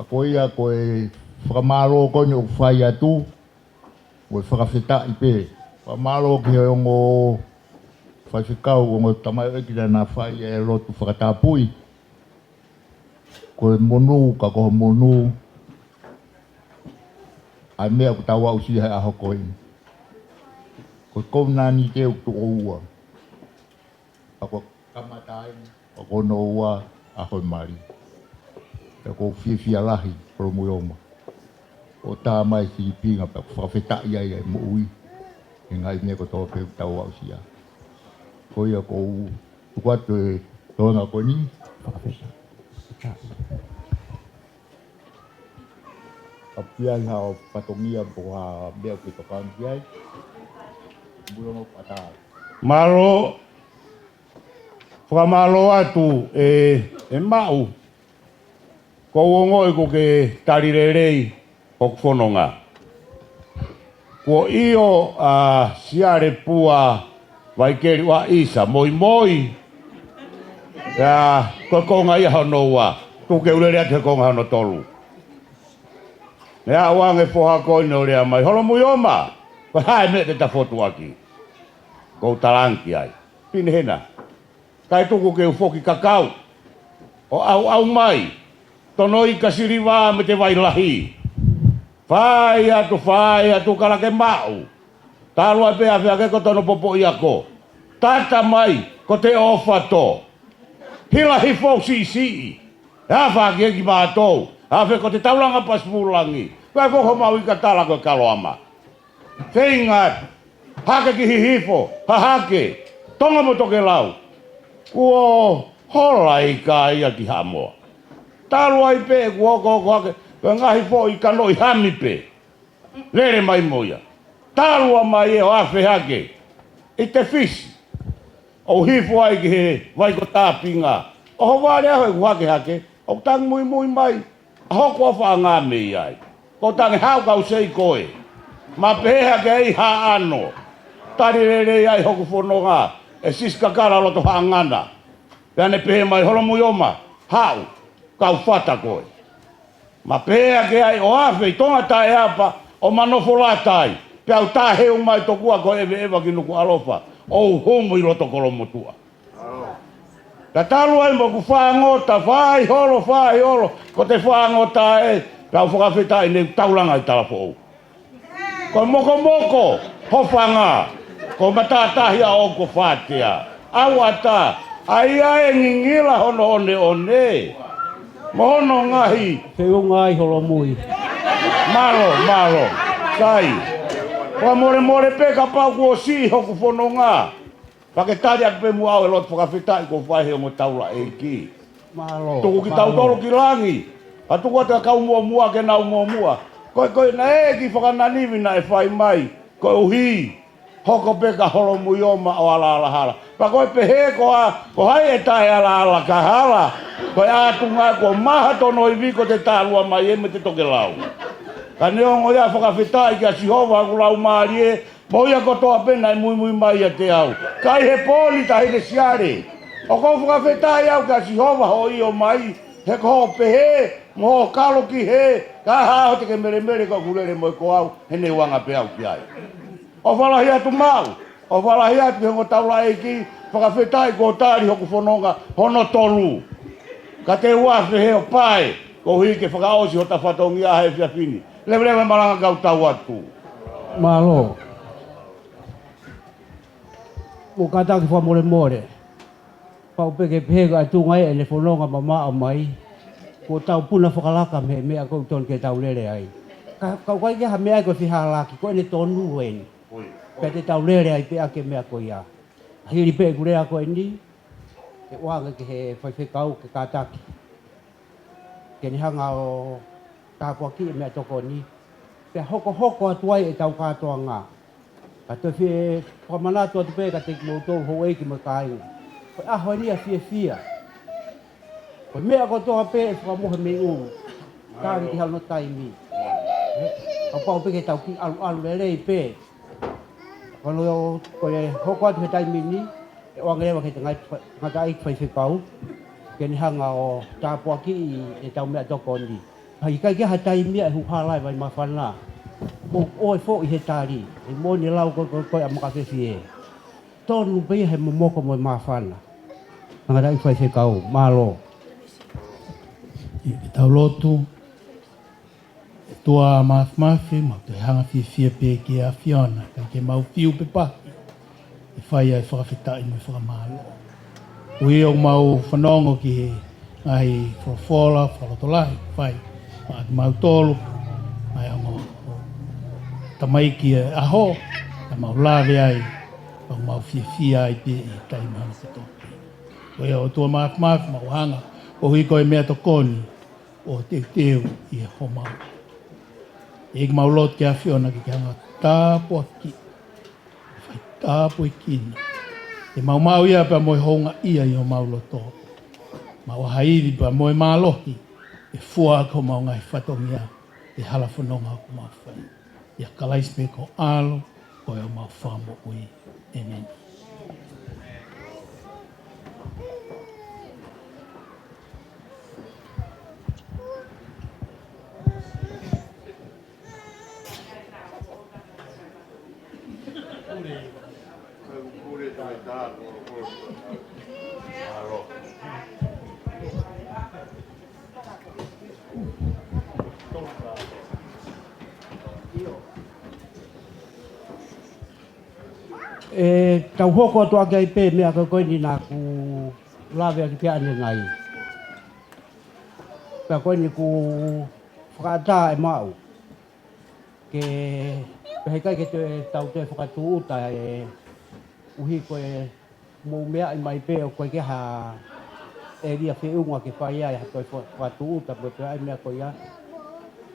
Ako ia ko e whakamaro ko ni o whai atu. Ko e whakawhita ipe. Whakamaro ki he ongo whaiwhikau o ngō tamai ekira nā whai e rotu whakatāpui. Ko e monu, ka koho monu. Ai mea ku tawa usi hai aho koe. Ko kou nani te uktu o ua. Ako kamatai, ako no ua, aho mari. E ko whiwhia lahi, koro muioma. O tā mai si pinga pa whawhetai ai ai mo ui. E ngai mea ko tō pe tawa usi ai. Ko ia ko ukwatu e tōna ko ni. Apiai hao patongia po ha mea ki tokangi ai. Mburongo patai. Malo. Whamalo atu e mau. Ko uongoi ko ke tarirerei hokfononga. Ko iyo Siale Pua Waikeri wa isa Moimoi. Ya ko konga ia honoa. Tu ke ulere ate konga hono tolu. Ya wange foha ko no le mai holo muioma. Ko hai me te ta foto aki. Ko talanki ai. Pine hena. Kai tuku ke ufoki kakau. O au mai. Tonoi kasiriwa me te wailahi. Fai atu kala ke mau. Talua pe a ke ko tono popo iako. Tata mai ko te ofato. Hila hi fo si. Afa ke ki mato. Afa ko te taulanga pas mulangi. Kai fo mau i katala ko kaloama. Feingat. Hake ki hihifo. Hahake. Tonga mo toke lau. Kuo hola i ka ia ki hamoa. Talua i pe kuo hake. Ngahi fo i kano i hami pe. Lere mai moia. Talua mai e o afe hake. I te fisi. O hifo ai ki he vai ko tāpinga. O ho wāre aho e kuhake hake. O tang mui mai. Aho kua wha ngā mei ai. Ko tang hau kau sei koe. Ma peha ke ei ha ano. Tarirere ai hoku whanonga. E siska kara loto hangana. Pēne pehe mai holo mui oma. Hau. Kau whata koe. Ma peha ke ai o afe i tonga tae apa. O manofo latai. Peau tā heu mai tokua ko ewa ki nuku alofa. O homo i roto kolomotua. Ta talu ai mo ku whaangota, whai holo, ko te whaangota e, tau whakawhita i ne taulanga i tala po. Ko moko, hofanga, ko matatahi a o ko whatea. Awata, ai ngingila hono one. Mohono ngahi. Wheo ngai holo mui. Malo, kai. Wa more peka pau ko si hoku whono ngā. Paketari ak pe mua e lot whakawhita i ko whaihe o mo taula e ki. Malo. Tuku ki tau toro ki langi. Atu kua te kau mua ke nau mua. Koe na e ki whakananiwi na e whai mai. Koe uhi. Hoko peka holo mui oma o ala hala. Pa koe pehe ko hai e tae ala ka hala. Koe ātunga ko maha tono i viko te tālua mai e me te toke lau. Ka neongo ia whakawhita i ka sihova ku lau maari e. Moia ko toa pena i mui mai a te au. Kai he pōni ta hile siare. O kou whakawhita i au ka sihova ho i o mai. He ko pehe, mo kalo ki he. Ka hao te ke mere ko kurere mo ko au. He ne wanga pe au ki ai. O whalahi atu mau. O whalahi atu he ngo taula e ki. Whakawhita i ko tāri hoku whanonga hono tolu. Ka te wafe he o pae. Ko hui ke whakaosi ho ta whatongi a he whiawhini. Lewe maranga kau tau atu. Malo. Mo kata ki wha more. Pau peke pehega atu ngai e le whanonga mama o mai. Ko tau puna whakalaka me mea kou ton ke tau lere ai. Kau kai keha mea ko whihalaki, ko ene tonu eni. Pea te tau lere ai pea ke mea ko ia. Hiri pe kurea ko eni. E wanga ke he whaiwhekau ke kātaki. Ke ni hanga o tāpua ki e mea toko ni. Pea hoko atuai e tau kātoa ngā. Ka te whie whamanatua te pēka te kimotou ho eiki mo kāinga. Koe aho ni a fia. Koe mea ko toa pē e whakamohe me uru. Kāri ki hano taimi. Ka pau peke tau ki alu rei pē. Kono koe hoko atu he taimi ni. E wangerewa ke te ngata aiki whaiwhekau. Ke ni hanga o tāpua ki e tau mea toko ni. Hai kai ke ha taimi e huhalai vai mawhana. Mo oi fo i he tari. E mo ni lau koe a makawhiwhi e. Tonu pei he momoko mo i mawhana. Ngata aiki whaiwhekau, malo. I tau lotu. Tua mafi, mau te hanga whiwhia pē ki a whiona. Kai ke mau whiu pe paki. E whai ai whakawhita i mui whakamalo. Ui o mau whanongo ki he ai whawhola, whalotolai, whai. Mau tolu, ai ongo tamaiki e aho, e mau lawe ai, o mau whiwhia ai pē i taimana kato. Ui o tua mafi, mau hanga, o hui koe mea tokoni, o te teu i e homau. Eki mau lot ke a whiona ki hanga tāpua ki, whai tāpua i kina. E mau ia pa moi honga ia i o mau loto. Mau hairi pa moi mālohi, e fua ko mau ngai whatongia, e hala whanonga ko mau whai. Ia kalaispe ko alo, ko e o mau whamo ui. Amen. E tau hoko atu ake ai pē mea koe ni nā ku lawe aki pia ane ngai. Pea koe ni ku whakaata e mau. Ke pehei kai ke te tau te whakatu uta e uhi koe mou mea i mai pē o koe ke ha e ria whiunga ke whai ai koe whakatu uta koe pea ai mea koe ia.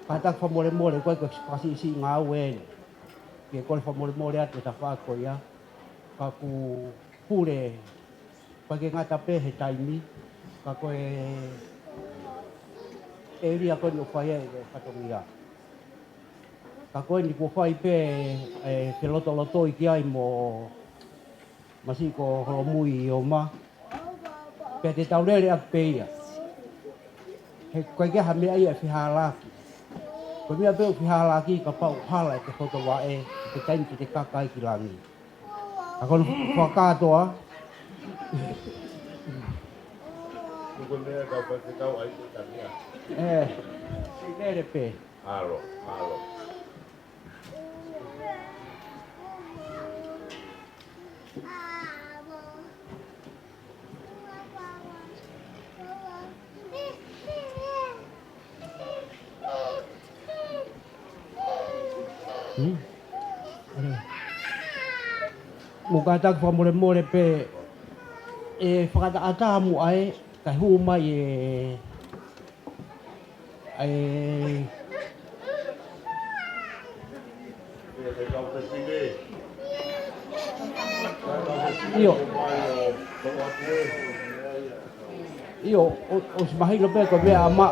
Kātak whamore koe koe whakasi isi ngā ue ke koe whamore atu ta wha koe ia. Ka ku pure pake ngata pe he taimi ka koe e ria koe no whai e whatongia. Ka koe ni ko whai pe e ke loto i ki ai mo masiko holomui i o ma. Pea te taurere ak pe ia. He koe ke ha mea ia e whihalaki. Koe mea pe o whihalaki ka pau hala e te whotowa e te taimi ki te kakai ki langi. Ako whakatoa, Tuko mea kau pati kau ai te tania. Si nere pe. Alo, alo. Mukata ko more pe e whakataata mu ai kai hu mai Io o smahi lo pe ko be ama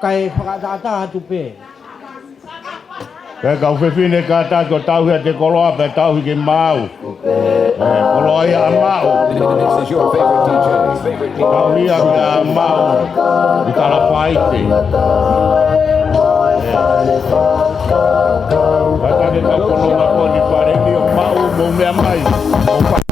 kai whakataata tu pe Kaya kau whiwhine ka tāko tauhia te koloa pe tauhi ki mau. Koloa ia mau. This is your favorite DJ. Tauhia ki mau. Ki tala whaite. Kata te tau kolonga ko ni pare ni o mau mo mea mai. O wha-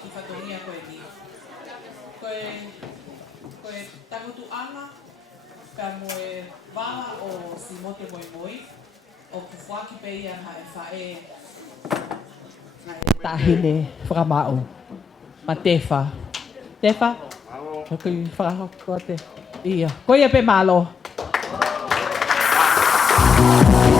ki whatongia koe ni. Koe tangutu anga, ka moe wala o Simote Moimoi, o kuwhaki pe ia ha e whae. Tahine whakamau. Ma tefa. Tefa? Koe whakahoko te. Ia. Koe ia pe malo. Yeah.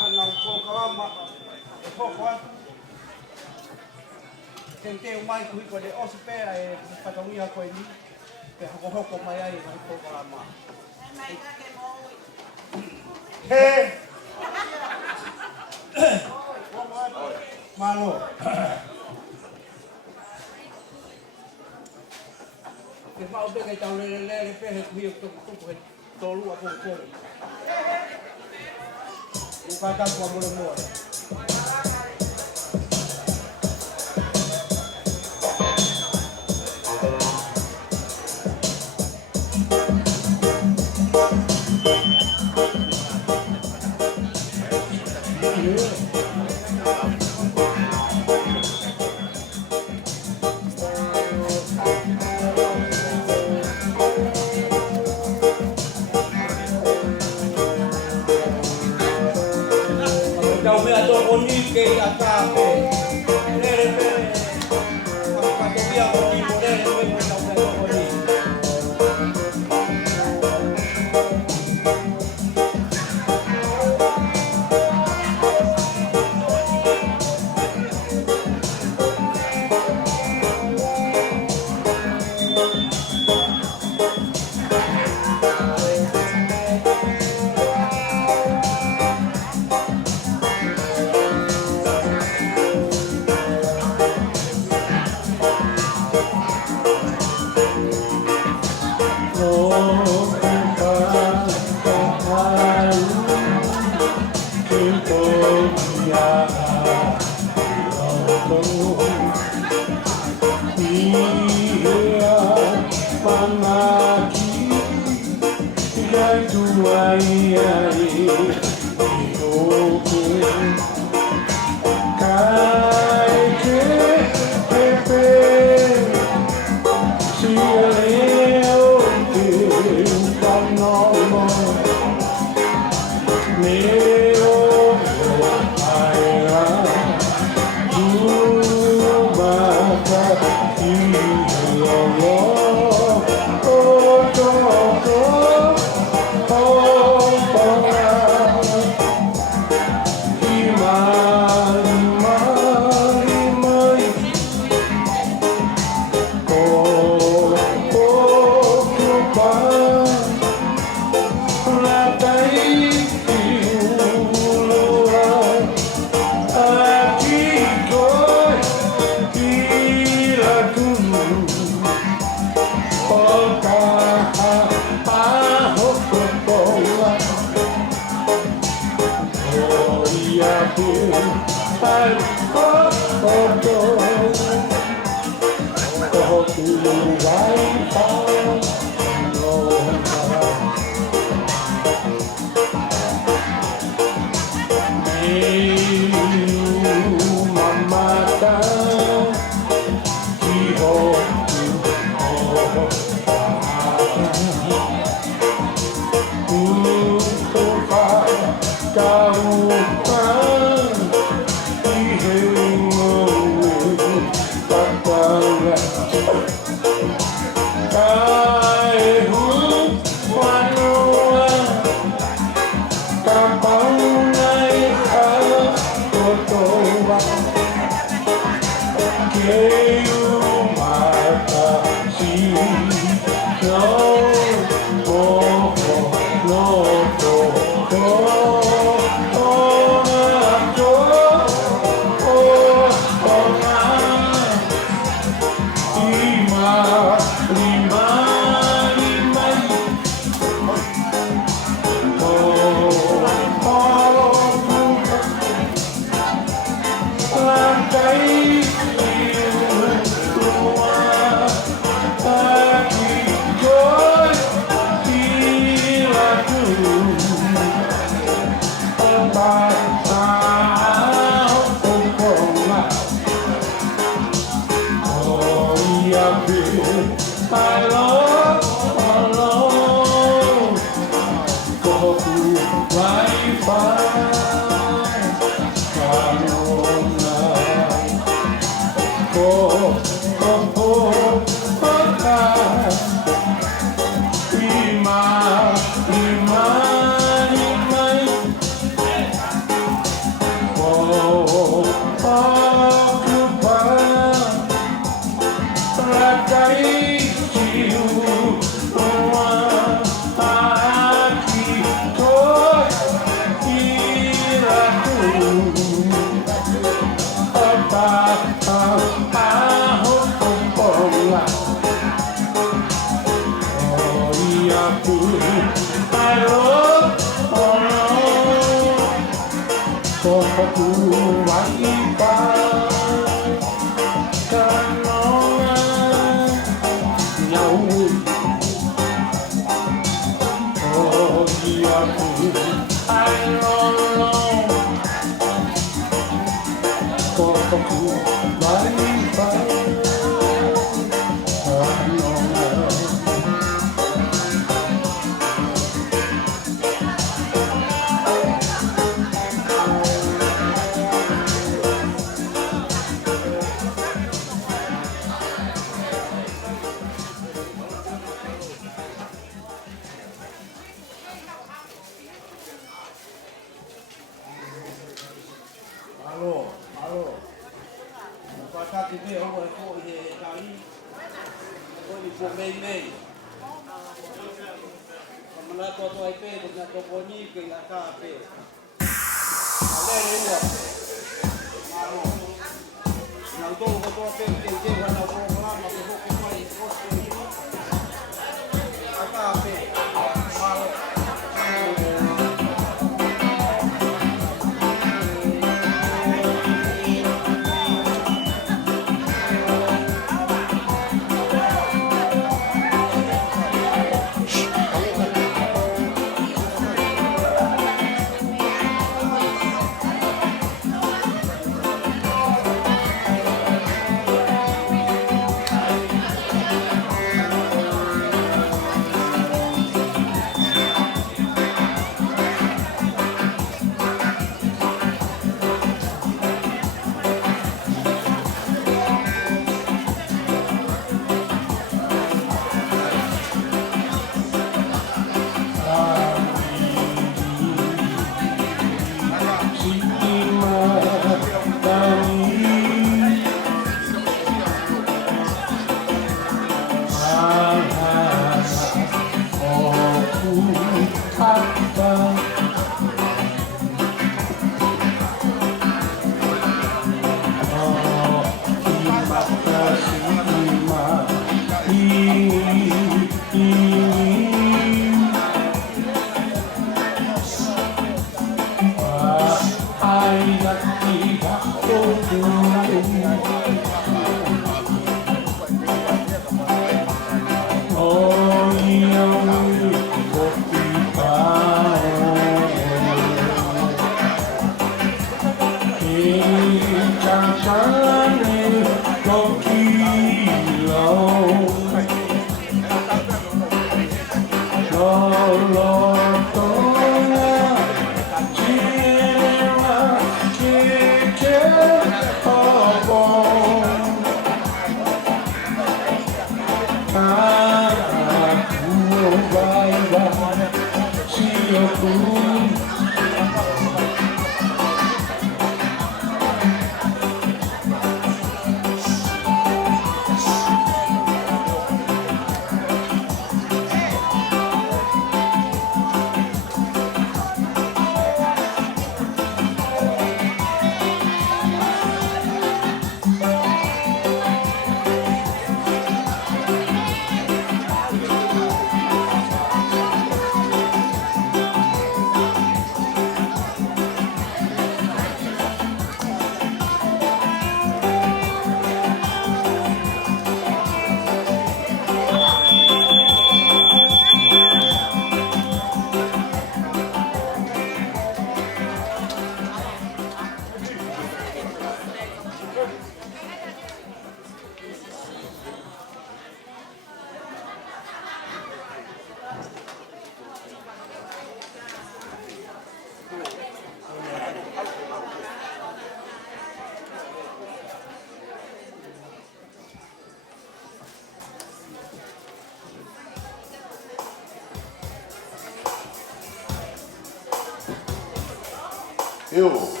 Eu.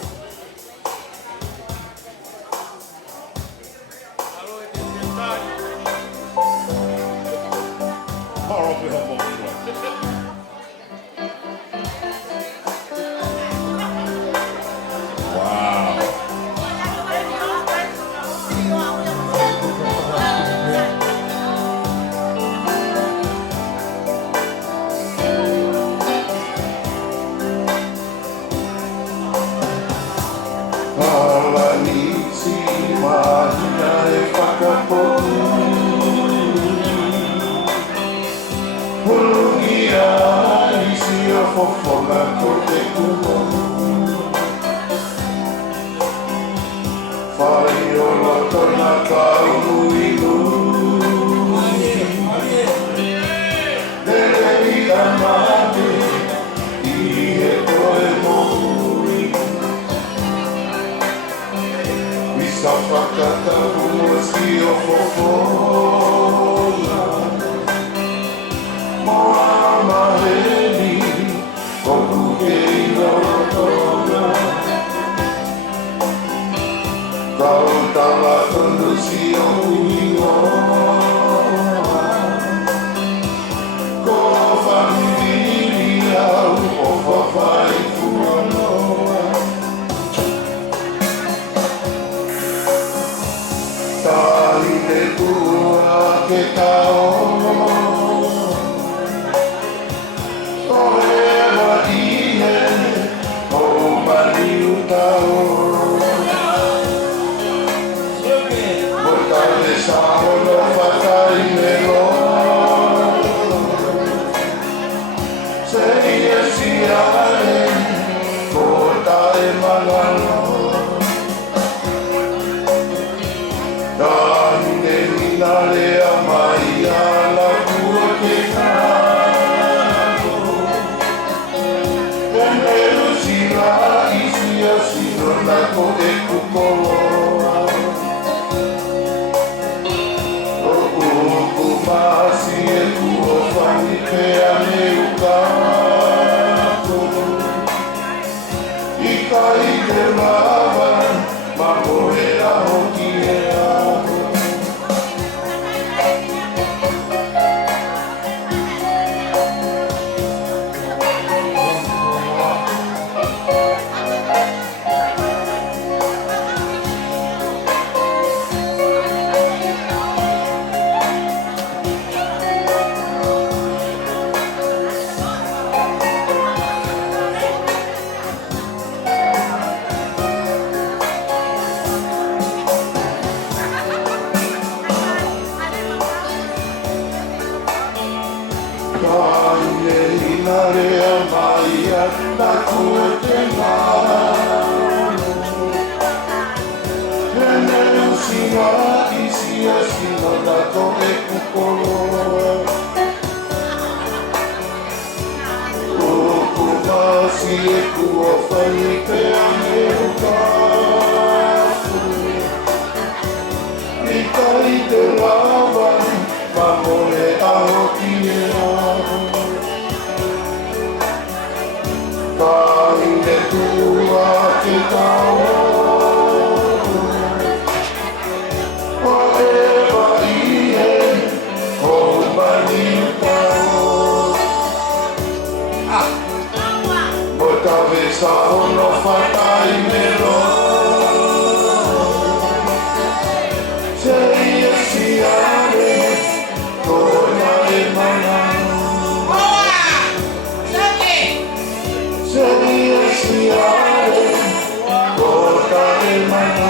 na kua te mano. Hene usinga isi a sina na to e kukoro. Oku vasi e kua whai te ane o kafu. I kai te lava, ma mole aho ki e aho. Ka ine tua te tau. O e wa ihe, o mani tau. O tawe sa hono whatai me roa. Se ia siare, kona e mana. Se ia siare, kona e mana.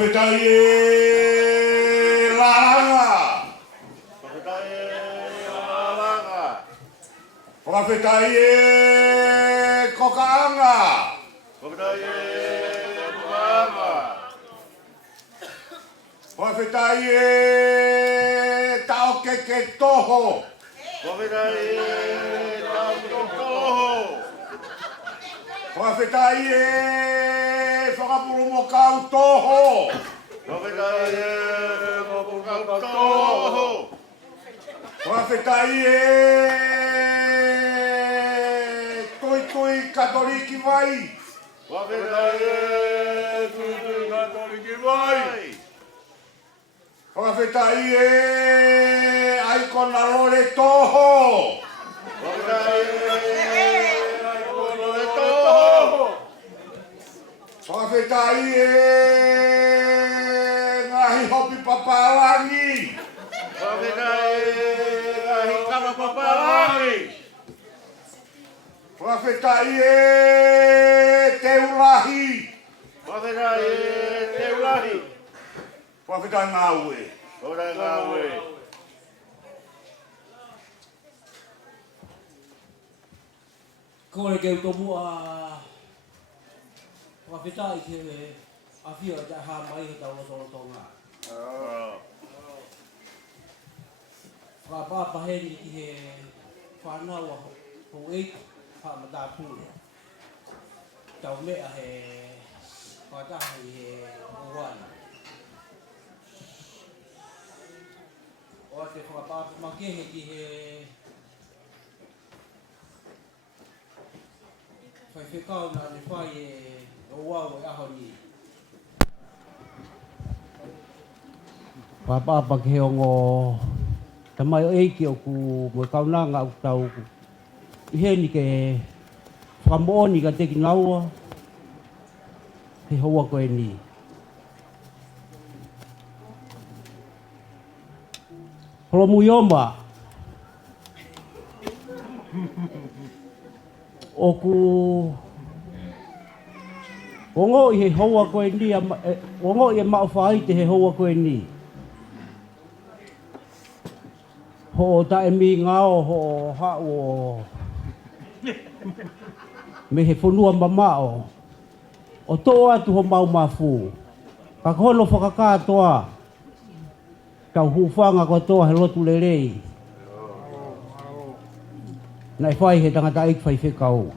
Whakawhetai e laranga. Whakawhetai e kokaanga. Whakawhetai e tau keke toho. Whakawhetai e whakapurumo kau toho. Whakawhetai e tui tui katoliki vai. Whakawhetai e aikona rore toho. Whakawhetai e ngahi hopi papalangi. Whakawhetai e te ulahi. Whakawhetai ngaue. Kore keu tomu a whakawhetai ke a whio te ha mai he tau o tonga. Whakapapaheri ki he whanau a ho eik whamata pūre. Tau mea he whatahi he uwana. O te whakapapakehe ki he whaiwhekau nā ne whai e o wau e aho ni. Whakapapake he o ngō tamai o eiki o ku mo kaunanga o tau ku. Ihe ni ke whakamooni ka teki naua he hoa koe ni. Holo muioma o ku ongo i he hoa koe ni ongo i e mao whai te he hoa koe ni. Ho ta e mi ngao ho ha o me he whonua mamao o tō atu ho mau mafu ka kono whakakātoa tau hufanga ko toa he lotu lerei nai whai he tangata ik whai whekau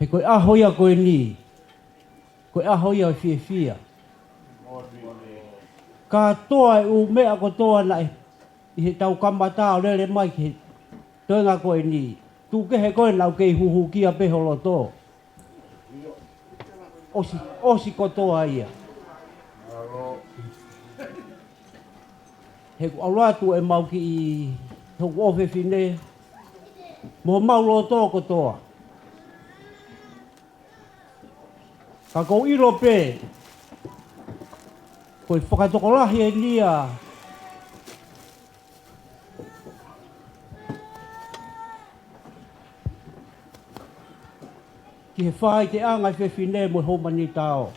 he koe ahoia koe ni koe ahoia o fie fia ka toa e u mea ko toa nai i he tau kamata o lere mai ki he toenga koe ni tu ke he koe nau kei huhu kia peholo to osi ko toa ia he ku auratu e mau ki i toku ofe fine mo mau lo to ko toa ka kou iro pe koe whakatokolahi e nia ki he whai te anga whewhine mo homani tao.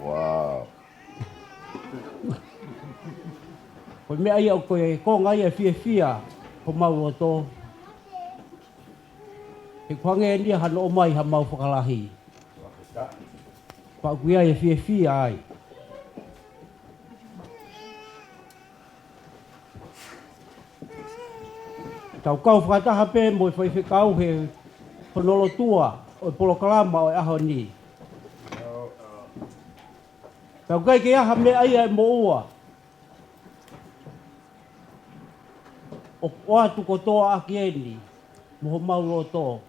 Wow. Koe mea ia o koe konga ia whia ho mau o tō. He kwange e nia hano o mai ha mau whakalahi. Whakuia ia whia ai. Tau kau whakataha pē mo i whaiwhekau he honolo tua o polokalama o aho ni. Tau kai ke aha me aia e mo ua. O atu ko toa aki eni, mo ho mau o tō.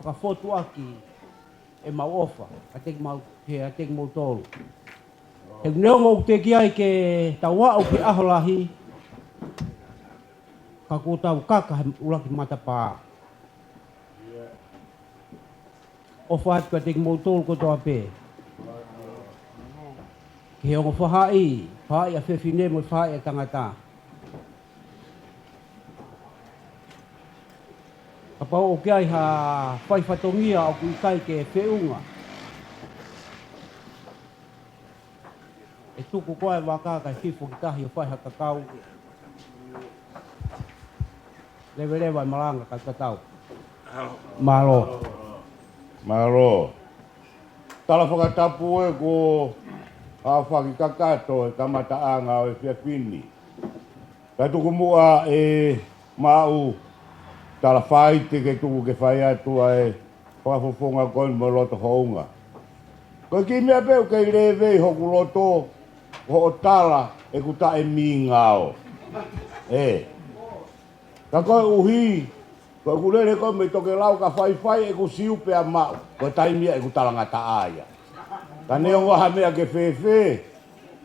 Whakafotu aki e mau ofa, ateki mau he ateki mau tōru. He neongo te ki ai ke tawao ki aholahi, ka ko tau kaka he ulaki matapā. Ofa atu ateki mau tōru ko toa pē. Ki he ongo whahai, whahai a whewhine mo whahai a tangata. Ka pau o kia i ha whai whatongia o kui kai ke whiunga. E tuku koe waka kai whifo ki tahi o whai haka kau. Lewe lewa i malanga kai tatau. Malo. Malo. Tala whakatapu e ko hawhaki kakato e kamataanga o e whiawhini. Ka tuku mua e mau tala whaite ke tuku ke whai atu e whakafofonga koe mo loto hounga. Ko ki mea peu kei rewei hoku loto ho o tala e kuta e mi ngao. Ka koe uhi, koe kulere koe me toke lau ka whai e ku siu pea mau. Koe taimia e ku talangata aia. Ka neo waha mea ke whewhe,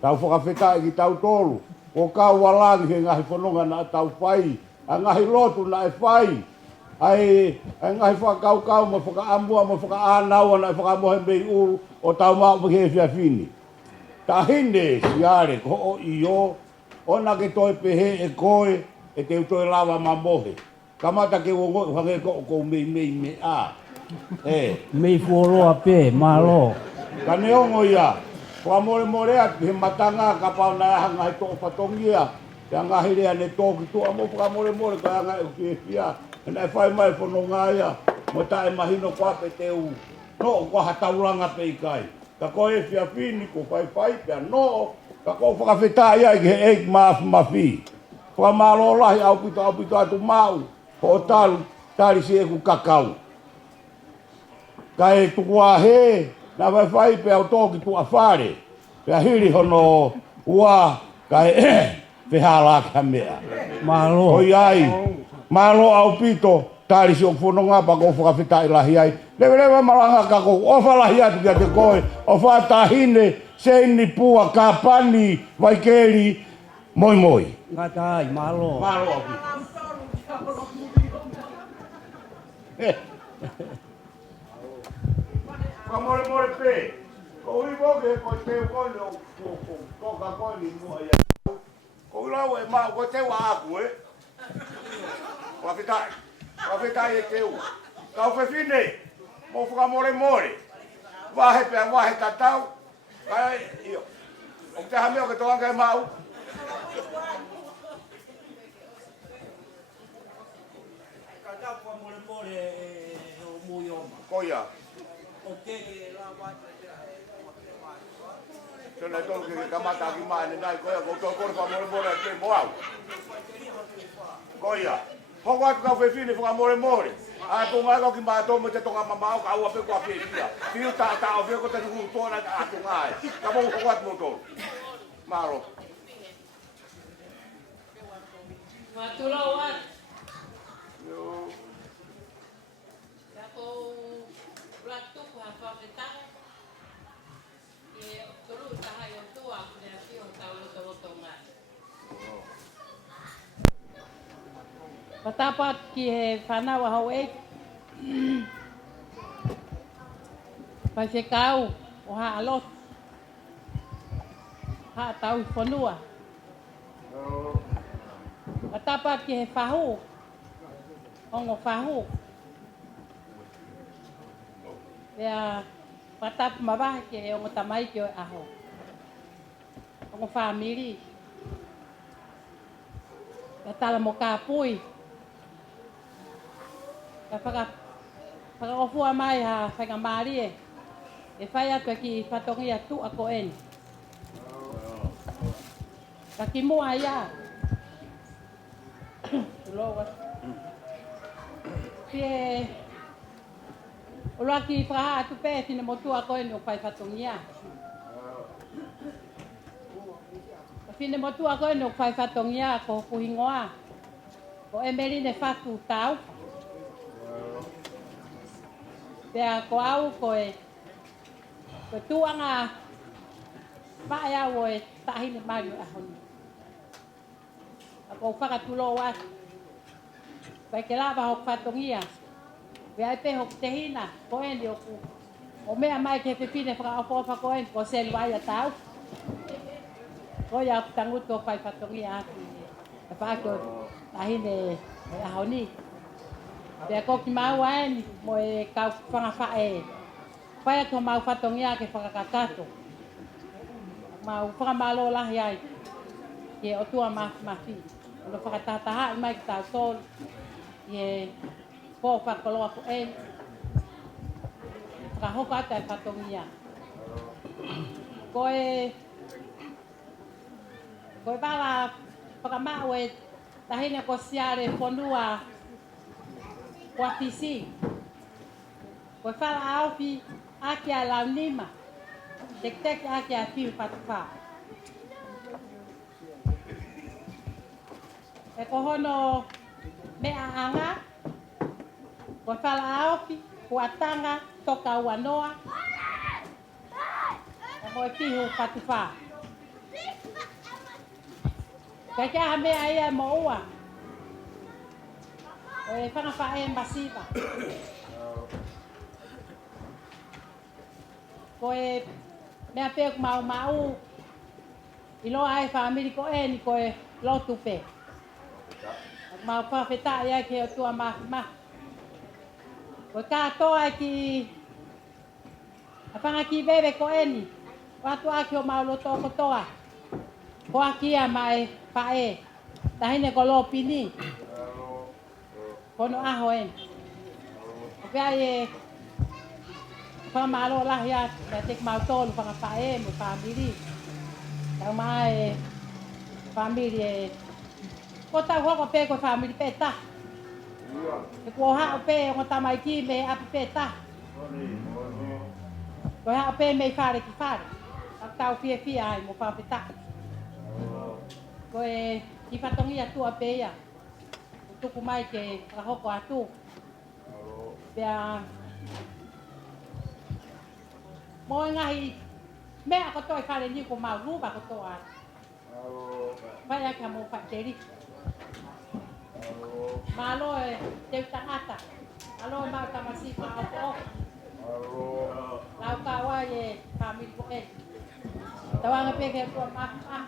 tau whakawheta e ki tau tolu. Ko kau walangi he ngahi whanonga na tau whai, a ngahi lotu na e whai. Ai ngahi whakau ma whakaamua ma whakaanaua na e whakaamua he mei uru o tau mau me he whiawhini. Ta hinde siare ko o iyo, ona ke toi pehe e koe e te utoi lawa ma mohe. Kamata ke wongo hange ko mei a. Mei fuoroa pe, malo. Ka neongo ia, kua more atu he matanga ka pau na hanga he toko patongia. Te angahi rea ne tōki tua mo ka more ka anga e uki e pia. E nai whai mai whanonga ia, mo ta e mahino kua pe te u. No, kua hatauranga pe i kai. Ka koe e whiawhini ko whai pia no, ka koe whakawheta ia i ke eik mafi. Kua malo lahi au pito atu mau. Ho talu, tari si e ku kakau. Ka e tukua he, na whai pe au tōki tua whare. Pea hiri hono ua, ka e whihala ka mea. Malo. Oi ai, malo au pito, tari si o whanonga pa ko whakawheta i lahi ai. Lewe malanga ka ko, o whalahi atu kia te koe, o whatahine, Siale Pua Kapani, Waikeri, Moimoi. Ngatai, malo. Malo au pito. Ka more pe. Ko hui boke ko te kone o ka kone mua ia. Ko lau e mau ko te wa aku e. Wafitai e te ua. Ka uwhewhine. Mo whuka more. Wahe pia wahe tatau. Kai iyo. O te hameo ke toanga e mau. Ka tau kua more e o mui oma. Koia. O te la wata te Tēnā tōru ke kamata ki mai nai koia, ko tō kore wha more te moau. Koia, hoko atu kau whewhine whaka more. A tō ngai kau ki mai tō me te tonga mamau, ka ua pe kua whiawhia. Whiu tā o whiu ko te nuku tōna a tō ngai. Ka mou hoko atu mo tōru. Maro. Matulou atu. Kako ratuku ha whawhetanga. E turu tahai o tua, nea whio tau loto ngā. Patapat ki he whanau ahau e. Pai se kau o ha alot. Ha tau whanua. Patapat ki he whahu. Ongo whahu. Pea patap mawahe ke ongo tamai ki o aho. Ongo whamiri. Pea tala mo ka pui. Ka whakaofua mai ha whakamari e. E whai atu ki whatongi atu a ko eni. Ka ki mua ia. Tuloa. Pie Ola ki whaha atu pē tine motu a ko eni o whai whatongi a. Tine motu a ko eni o whai whatongi a ko kuhingoa. Ko emerine whatu tau. Pea ko au koe tuanga mai au e tahine mai a honi. Ako whakatulo atu. Pai ke lava hok whatongia. Pea pe hok te hina, ko eni oku. O mea mai ke pepine whakaopopa ko eni, ko selu ai a tau. Ko ia tanguto pai whatongia atu. E whaako tahine a honi. Pea koki mau aeni mo e kau whangawhae. Whai ato mau whatongia ke whakakakato. Mau whakamalo lahi ai. Ke o tua mafi. Ono whakatataha i mai ki tau tolu. Ie po whakaloa ko e. Whakahoka ata e whatongia. Koe bala whakamau e tahine ko siare whanua Watisi. Koe whala aupi aki a lau nima. Tek aki a fiu patuwha. E kohono mea anga. Koe whala aupi kuatanga toka uanoa. E moe fiu patuwha. Kai kia mea ia mo ua. E whangawhae masiva. Koe mea peuk mau. I loa ai whaamiri ko e ni koe lotu pe. Mau whawheta ia ke o tua mahi. Koe kātoa ki a whanga ki bebe ko e ni. Watu aki o mau loto kotoa. Ko akia mai whae. Tahine ko lo pini. Kono aho en. Pea e whamalo lahi atu. Mea tek mau tolu whangawhae mo whamiri. Tau mai whamiri e. Ko tau hoko pe ko whamiri pe ta. E ko hao pe o tamai ki me api pe ta. Ko hao pe me whare ki whare. Tau fia ai mo whawheta. Ko e ki whatongi atua pe ia. Tuku mai ke rahoko atu. Pea mo ngahi mea ko toi whare ni ko mau ruba ko toa. Vai aka mo whaiteri. Malo e teu tangata. Alo mau tamasi whaoko. Lau kawa e whamiri ko e. Tawanga peke kua maha.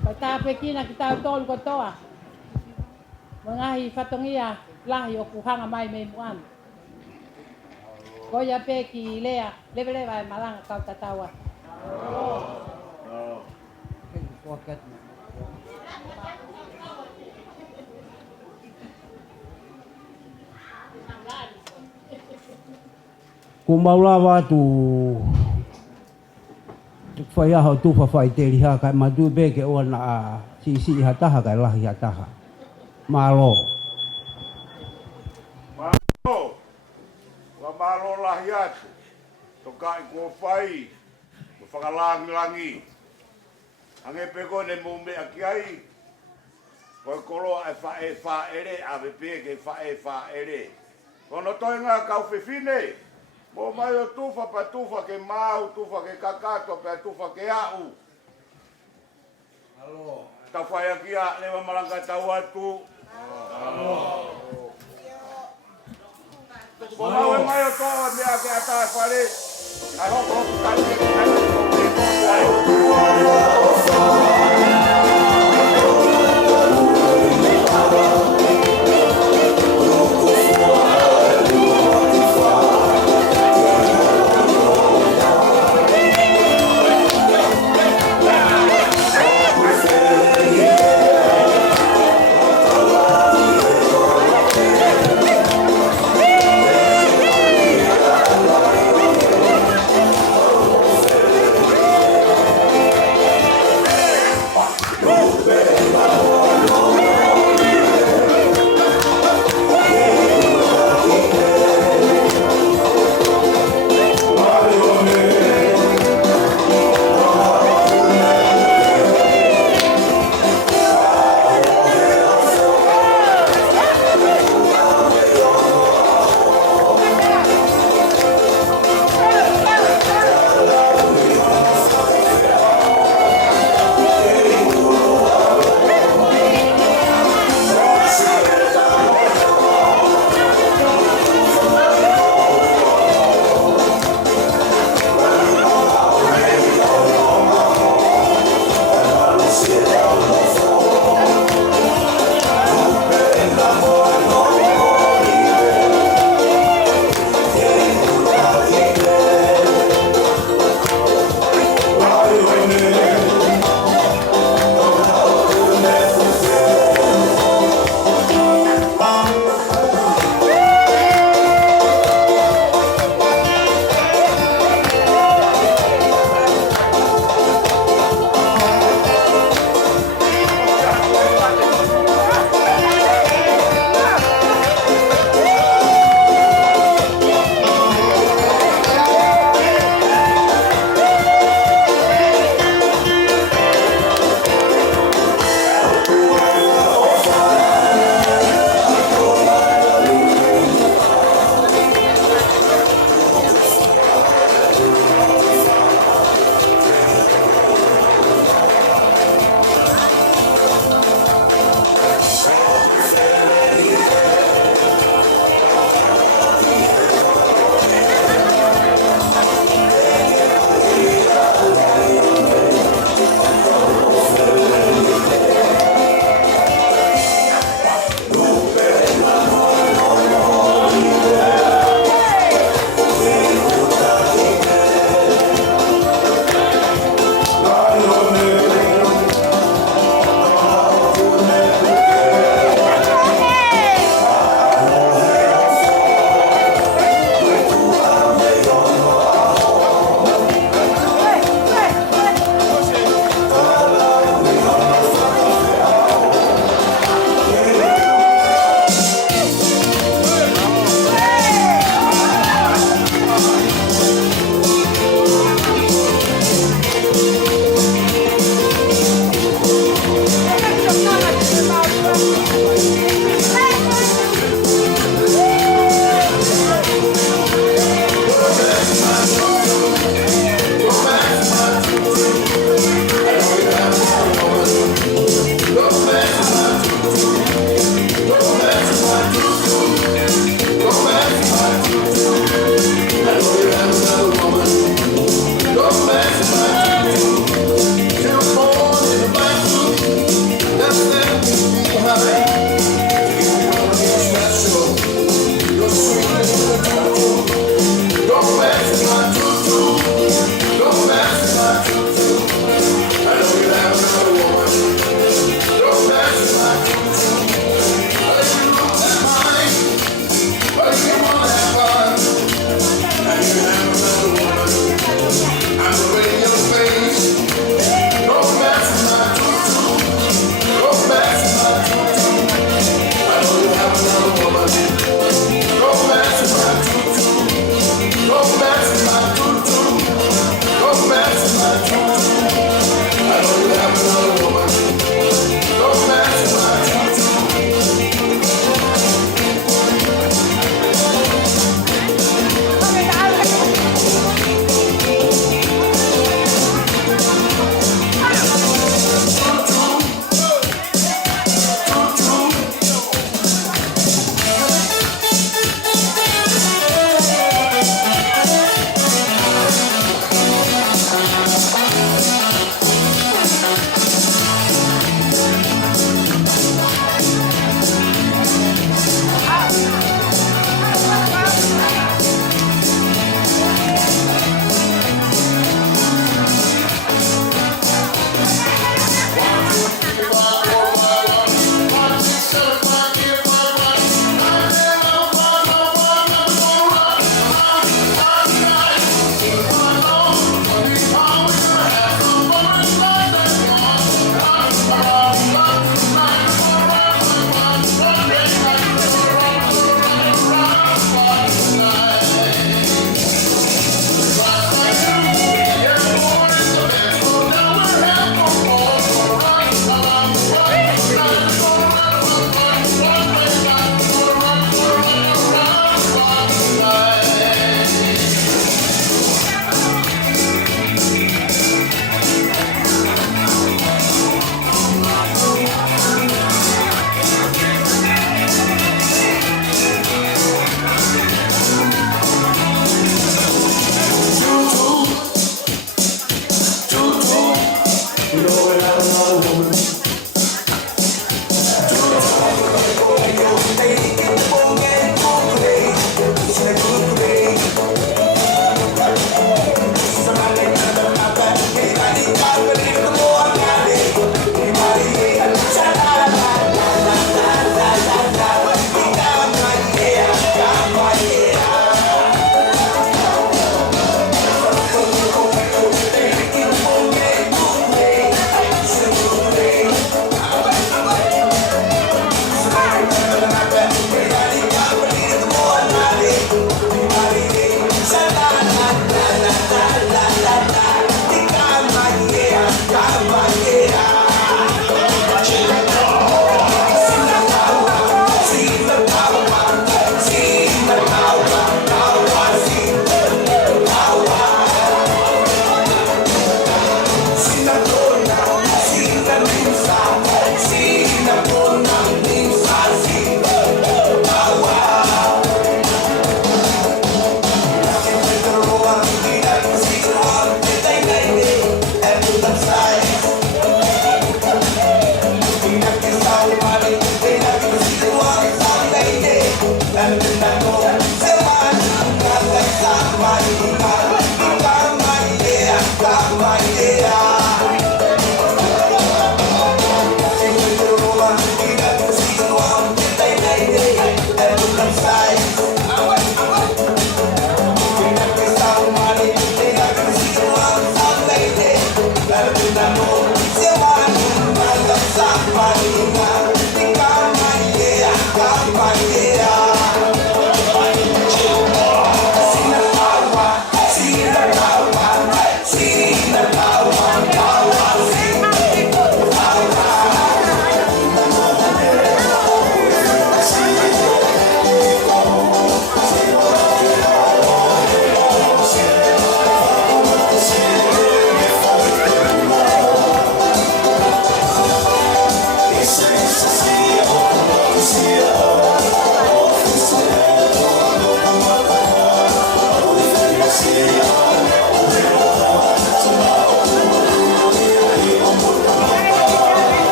Pai tāpe kina ki tau tolu ko toa. Mengahi whatongia lahi o kuhanga mai me muan. Koia pe ki lea, lewe e malanga kau tatawa. Ko maulawa tu whai aho tu whawhai te riha kai madu beke o na si hataha kai lahi hataha. Malo. Malo lahi atu. Toka i kua whai. Mo whakalangi. Ange peko ne mumbe aki ai. Koe koroa e whaere. Ave peke whaere. Kono toi ngā kau whiwhine. Mo mai o tufa pa tufa ke mau, tufa ke kakato, pa tufa ke au. Alo. Ta whai aki a lewa malanga tau atu. Alo. Ko mau e mai o toa mea ke ata e whare. Ai hoko kati e kai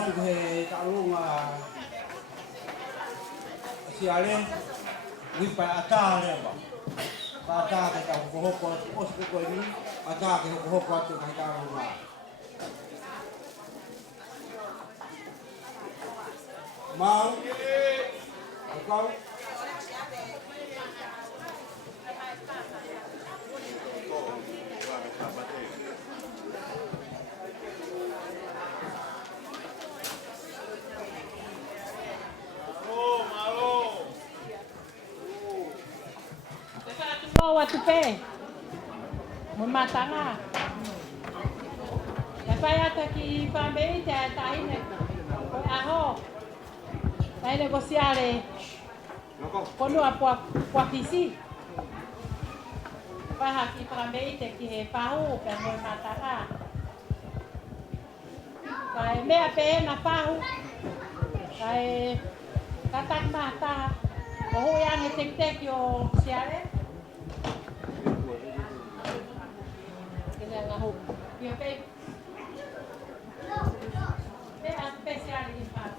atu ke ta'alunga Siale, Whitford ata leba. Ata ke tau kohoko os ke koe ni, ata ke kohoko atu kai ta'alunga. Mau, kau Ko watu pe. Mun matanga. Ya paya ta ki pambe te taine. Ko aho. Taine ko siale. Ko no apua kisi. Pa ha ki pambe te ki he pau pe mun matanga. Kai mea pe na pau. Kai katak mata. Ko ho yang he tek yo siale. Angaha Ia pe. Pe a special in part.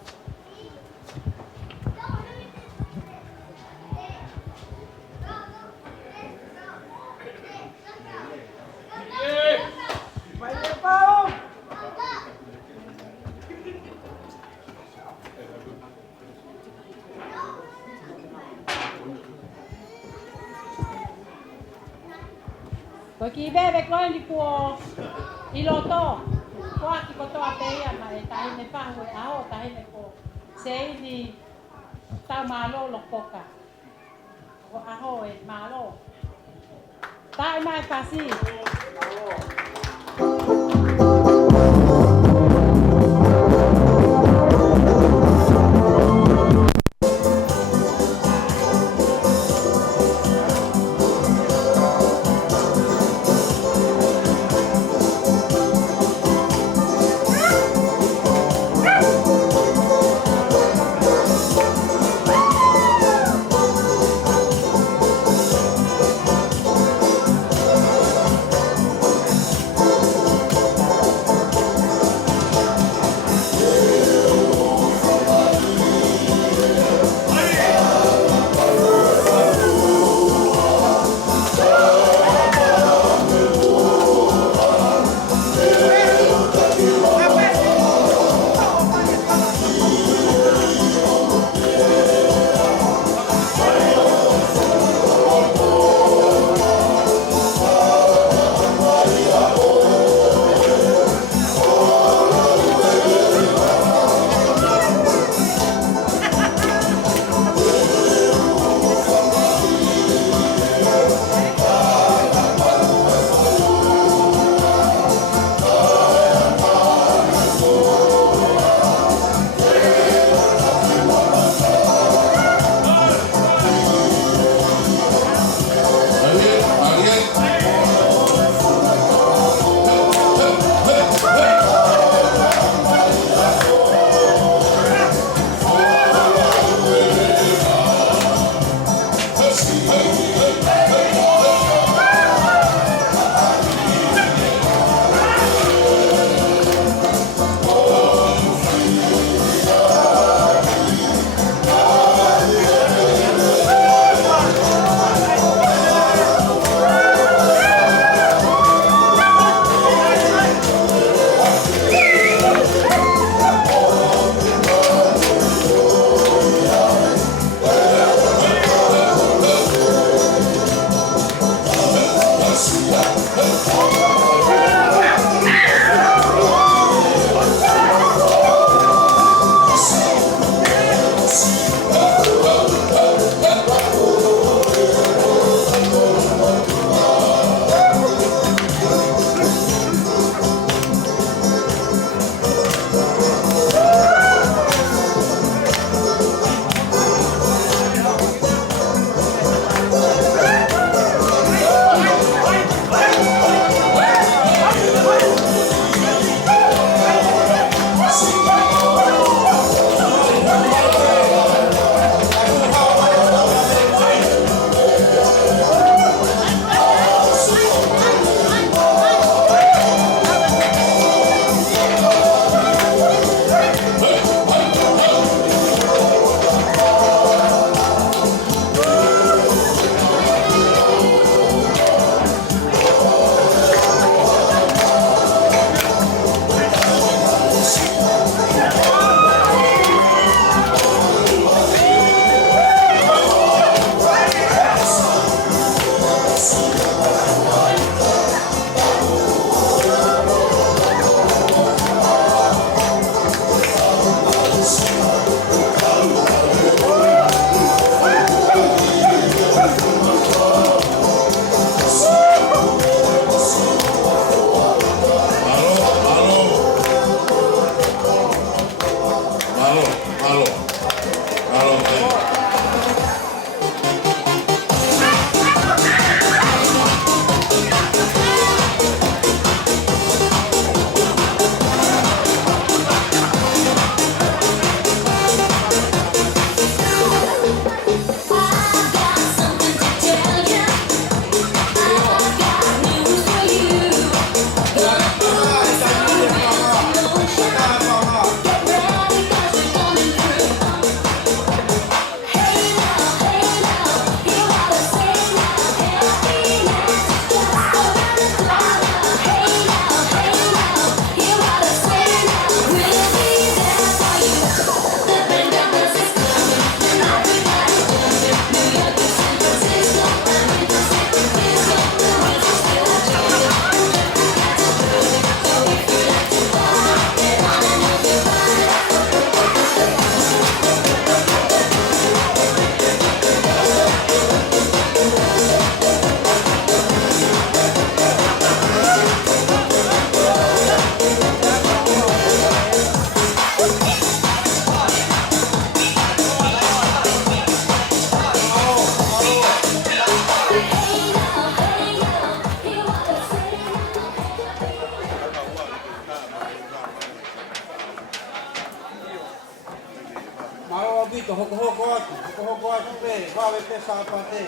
Vai levar. Ko ki bebe ko ni ko iloto. Ko aki ko to apeia mai tai ne pahu e ao tai ne ko sei ni ta malo lo poka. Ko aho e malo. Tai mai pasi. Malo abito, hoko atu pe, wawe pe sapate.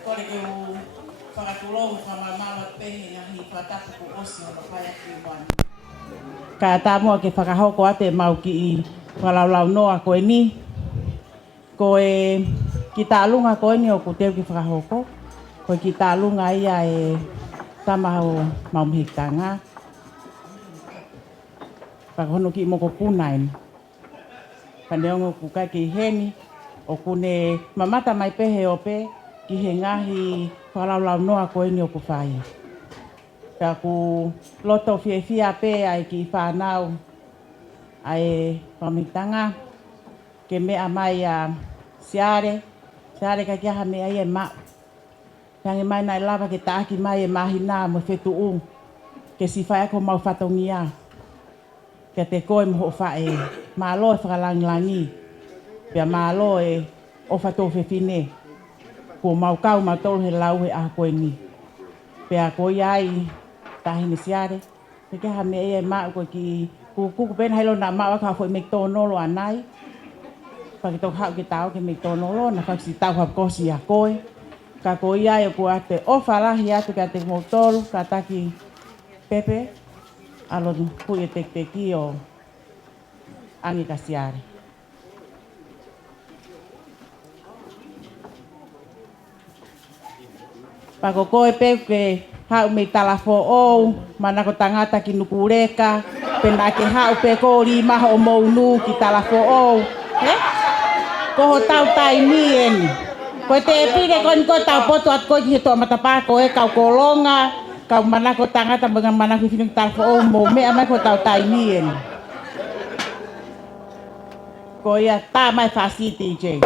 Kore ke o whakatulong whamamama pehe ngahi whatapu ko osi o mawhaya ki wana. Ka tāmua ke whakahoko ate mau ki I whalaulau noa koe ni. Koe ki tālunga koe ni o ku teo ki whakahoko. Koe ki tālunga ia e tamaho maumhitanga. Whakahono ki moko punain. Paneongo ku kai ki heni o kune mamata mai pehe o pe ki he ngahi whalaulau noa koe ni o ku whai. Ka ku loto fia pe ai ki whanau ai pamitanga ke mea mai a Siale ka kiaha mea I e mau. Tangi mai nai lava ke taaki mai e mahina mo whetu u ke si whai ako mau whatongia. Ke te koe mo ho whae malo e whakalangilangi. Pea malo e o whato whewhine. Ko mau kau mau tolu he lau he aha koe ni. Pea koe ai tahini Siale. Ke kiaha mea e mau koe ki kuku pena hailo na mau ka foi McDonald's anai. Pakito hau ki tau ke McDonald's na faksi tau hakosi a koe. Ka koe ai o kua te ofalahi atu ka te motolu ka taki pepe. Alo hui e teki o angi ka Siale. Pako koe pepe hau me talafo o manako tangata ki nukureka Pena ke hau pe ko ri maho o mounu ki tala fo o. Ko ho tau tai mien. Ko te pire kon ko tau poto at ko ki to matapa ko e kau kolonga. Kau mana ko tangata dengan mana ko finung tala fo o mo me ama ko tau tai mien. Ko ia ta mai fasiti je.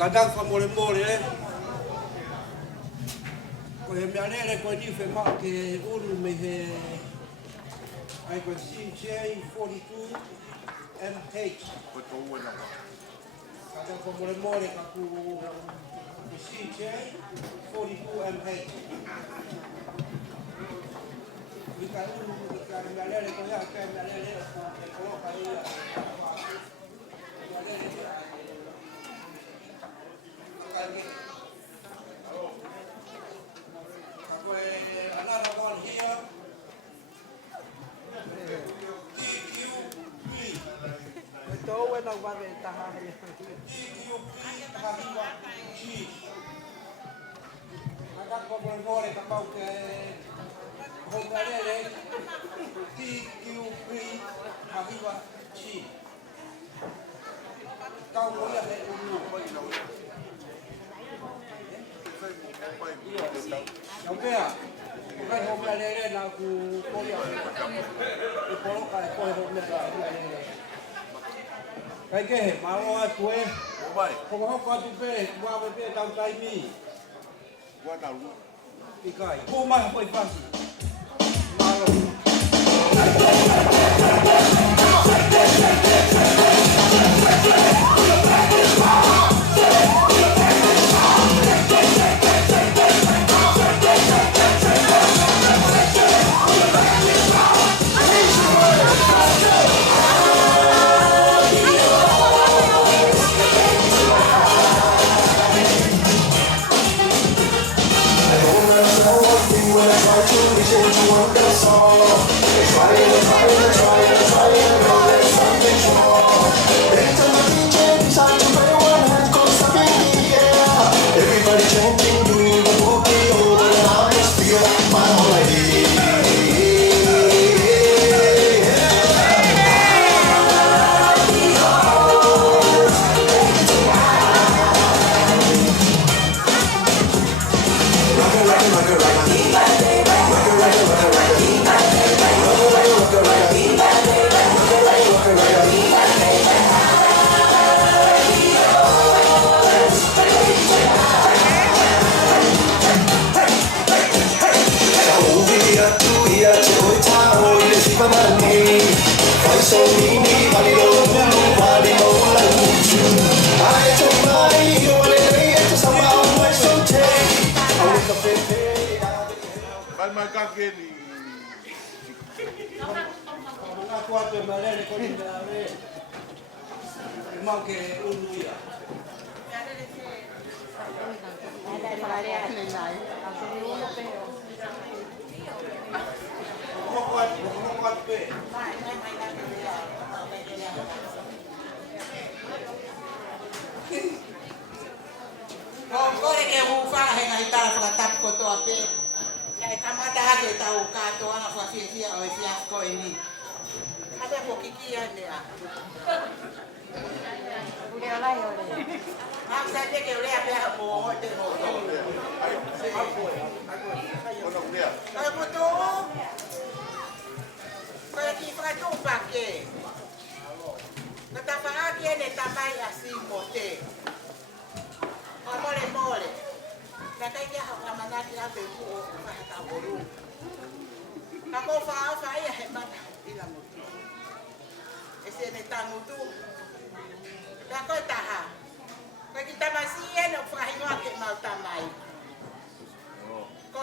Kadang fa mole mole ko he mea lele ko ni fe ma ke ulu me he ai ko CJ 42 MH kadang fa mole mole ka ku CJ 42 MH Ika ulu ka mea lele ko ya ka mea lele ko ke koloka ia Another one here. DQP. Ito wala ba tahan niya. DQP hahiwa G. Agak ko mo rin kapag hogalele DQP hahiwa G. Kau mo ya he ulu. Yang kaya, bukan hobi lele nak aku korea. Aku kolok kali kau hobi lele. Kaya ke, malu aku kau kau kau tu pe, gua pe tahu tai mi. Gua tahu. Ikai, kau mah apa ipas? Malu.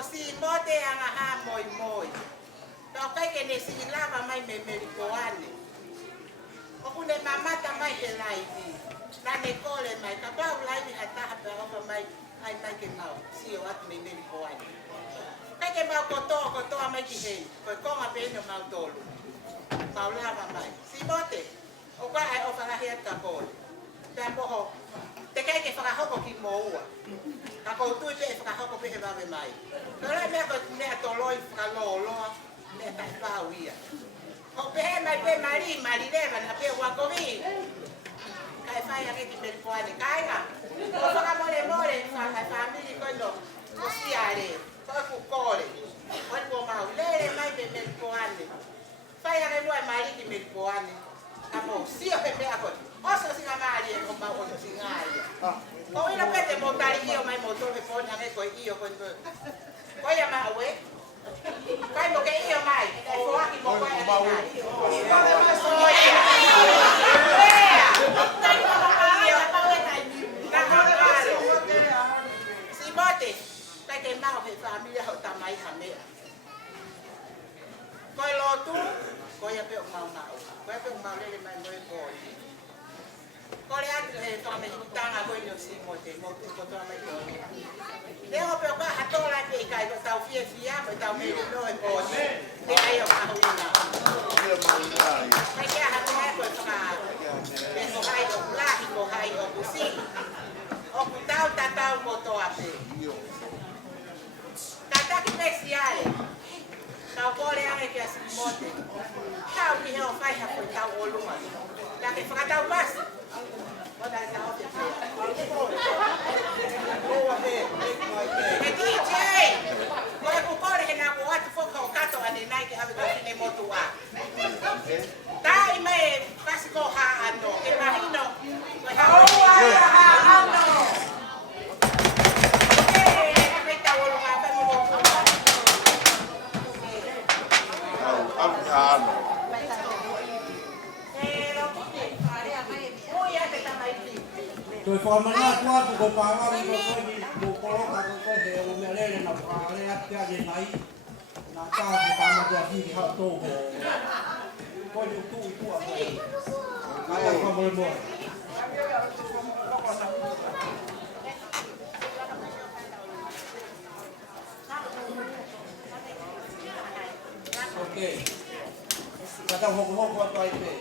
Simote Angaha Moimoi. Kau kai kene silava mai me merikoane. Okune mamata mai helai ni. Nane kole mai kabau lai ni hata hata apa mai ai mai ke mau. Sio at me merikoane. Kai ke mau koto mai ki hei. Ko konga pe no mau tolu. Mau lava mai. Simote. Oka ai ofara hiat ka kol. Tempo ho. Te kai ke fara hoko ki moua. Ka ko tu pe fara hoko pe he va mai. Kala me ko me atoloi fara lolo. Me ta pauia. Ko pe mai pe mari leva na pe wa kovi. Kai fai ake ki pe poane kaina. Ko fara more fa family ko no. Ko siare. Ko ku kore. Ko ko mau le mai pe me ko Fai a moi mari ki me poani. Amo sia pepe ako. Oso singa mari e komba oso singa ai. O ina pete mo tari io mai mo to me poni ame ko io ko. Ko ya ma we. Kai mo ke io mai. E fo aki mo kai ai. So ya. Kai mo io pa we tai. Na ka pare. Simote. Kai ke ma he familia ho tamai hame. Koi lo tu, koi ya pe mau mau, koi ya pe mau le mai moi koi. Koi atu he to me tanga koi no Simote, mo tu ko to mai koi. Le ho pe ba hatola pe kai ko tau fia mo tau me no e koi. Le ai o mau ina. Kai ke ha mai ko ka. Le ho hai o la hi ko hai o kusi. O ku tau mo to ape. Tata ki me Siale. Tau kore ane ke Simote. Tau ki heo whai hako i tau olunga. Tā ke whakatau pasi. O tā sa o te pēr. E DJ! Koe ku kore he nā ko atu whoka o kato ane nai ke hawe ko whine motu a. Tā i mai e pasi ko ha ano. Ke mahino. Koe hao ano. Tôi phò mà nó qua tụi cô phá qua đi cô đi cô có cả cô hệ của mẹ lên là phá lên áp ra đến đấy là ta thì ta mà giờ thì họ tô có nhiều tu của cái là không bao mua ok ta đang hộp qua tay về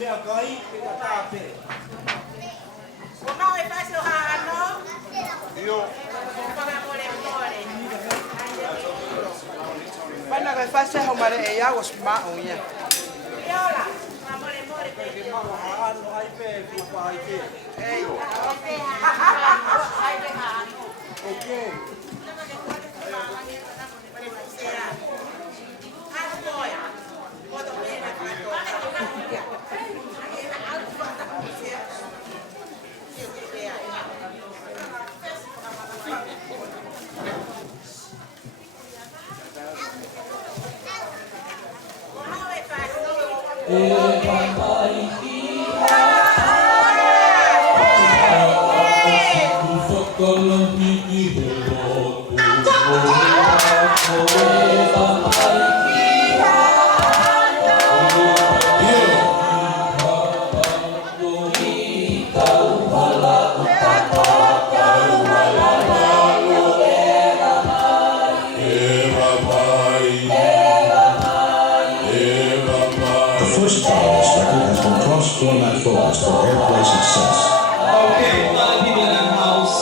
Mẹ coi cái ta về. Có mau ai phải sửa hàng nó. Io. Bạn nào cái phát sẽ không mà để áo của smart không nhỉ? Io là. Cái mau hàng nó ai về phụ phải về. Ê. Ok. Format focus for airplay success. Okay, a lot of people in the house.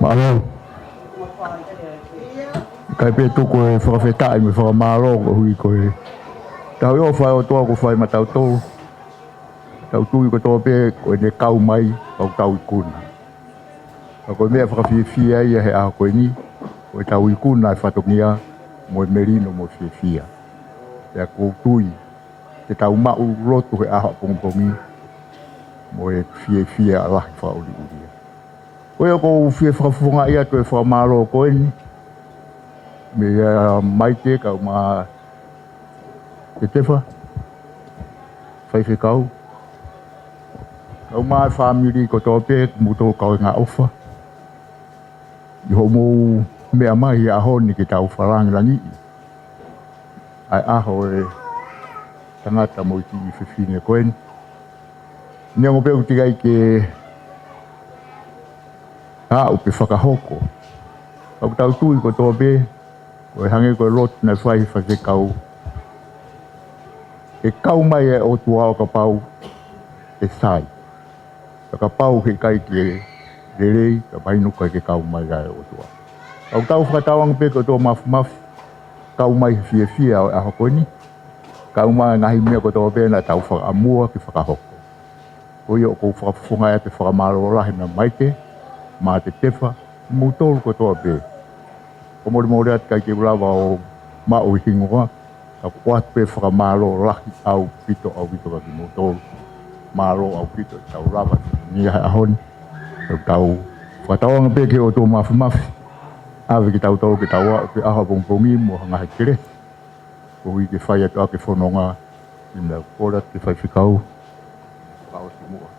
Malo. Kai pe tu ko e whakawhetai me whakamaro ko hui ko e. Tau i o whai o toa ko whai ma tau tō. Tau tui ko tō pe ko e ne kau mai au tau i kuna. Ka ko mea whakawhiawhia ia he aho koe ni. Ko e tau i kuna e whatokia mo e merino mo whiawhia. Pea ko tui te tau mau rotu he aho pongongi mo e whiawhia alahi whaoli uria. Koe o ko whia whakafunga ia to e whakamaro koe ni. Me maite kau ma te tewa. Whaiwhi kau. Kau ma whamiri ko tōpe muto kau ngā ofa. I ho mō mea mai a honi ki tau wharangirangi. Ai aho e tangata mo i ti i whiwhine koen. Nia ngō peu tigai ke upe whakahoko. Kau tau tui ko tōpe. Ko e hange ko e lot na whai whake kau. E kau mai e o tuao ka pau e sai. Ka pau he kai ki e rerei, ka painuka ke kau mai gai o tua. Kau tau whakatawang pe ko tō mafu. Kau mai whiawhia o aho koe ni. Kau mai ngahi mea ko tō pe na tau whakamua ki whakahoko. Ko i o ko whakafunga e te whakamaro rahi na maite, ma te tewa, Mutol ko to be. Komo mo rat kai ke ula wa ma o hingoa. Ka kwat pe whakamalo laki au pito ka ki mutol. Malo au pito tau raba ni ahon. Tau whatawanga pe ke o tō mafi. Awe ki tau ke taua pe aha pongpongi mo hanga kere. Ko hui ke whai atu ake whanonga. Ina kora te whai whikau. Pao si mua.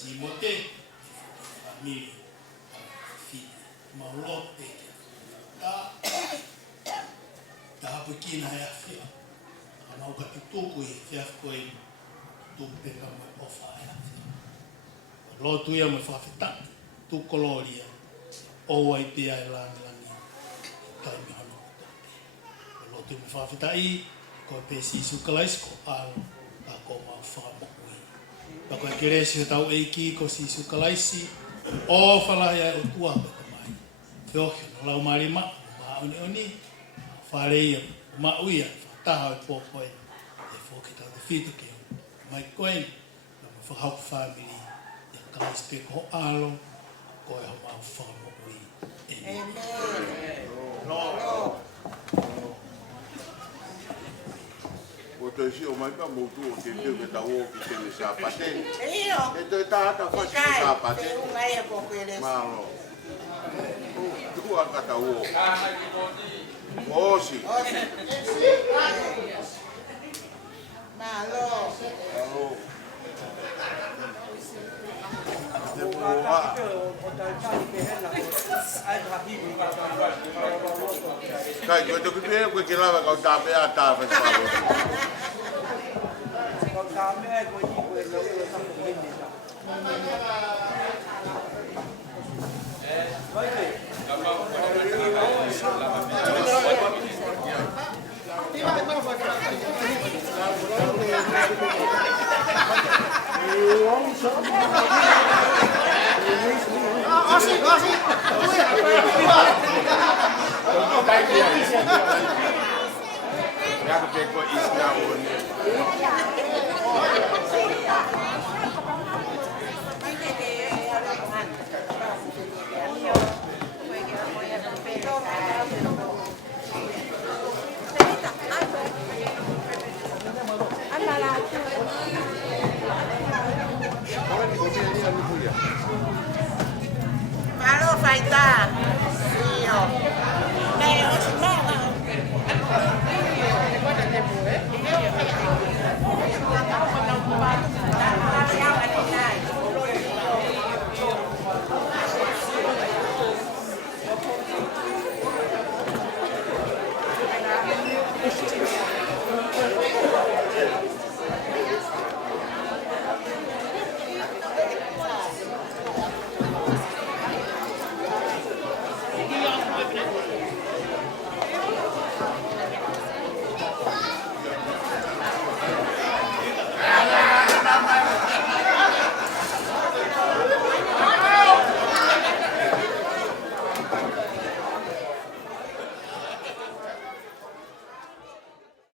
Simote family maulote ta hapukina ya fia ana ukatutuku ya foi tu peka mo ofa ya lo tu ya mo fa fita tu koloria o ai te ai lang tai mi hano lo tu mo fa fita I ko pe si su kalais ko al ta ko ma fa mo pa ko keresi tau eiki ko si su kalaisi o fala ya o tua pe mai fio la marima ma oni farei ma uia ta po po e fo que ta de fito que mai coen la fo hau family ya kalais pe ko alo ko e ma fa mo ui amen no Otoisi o mai pa motu o te teu ke ta o ki te le sa pate. E te ta fasi ke sa pate. Malo. Tu a ka ta o. Osi. Malo. Malo. Kai ko to ki ko ki lava ka ta pe ata fa pa. Ko ta me ko ni ko no ko ta ko ni. Malo faita.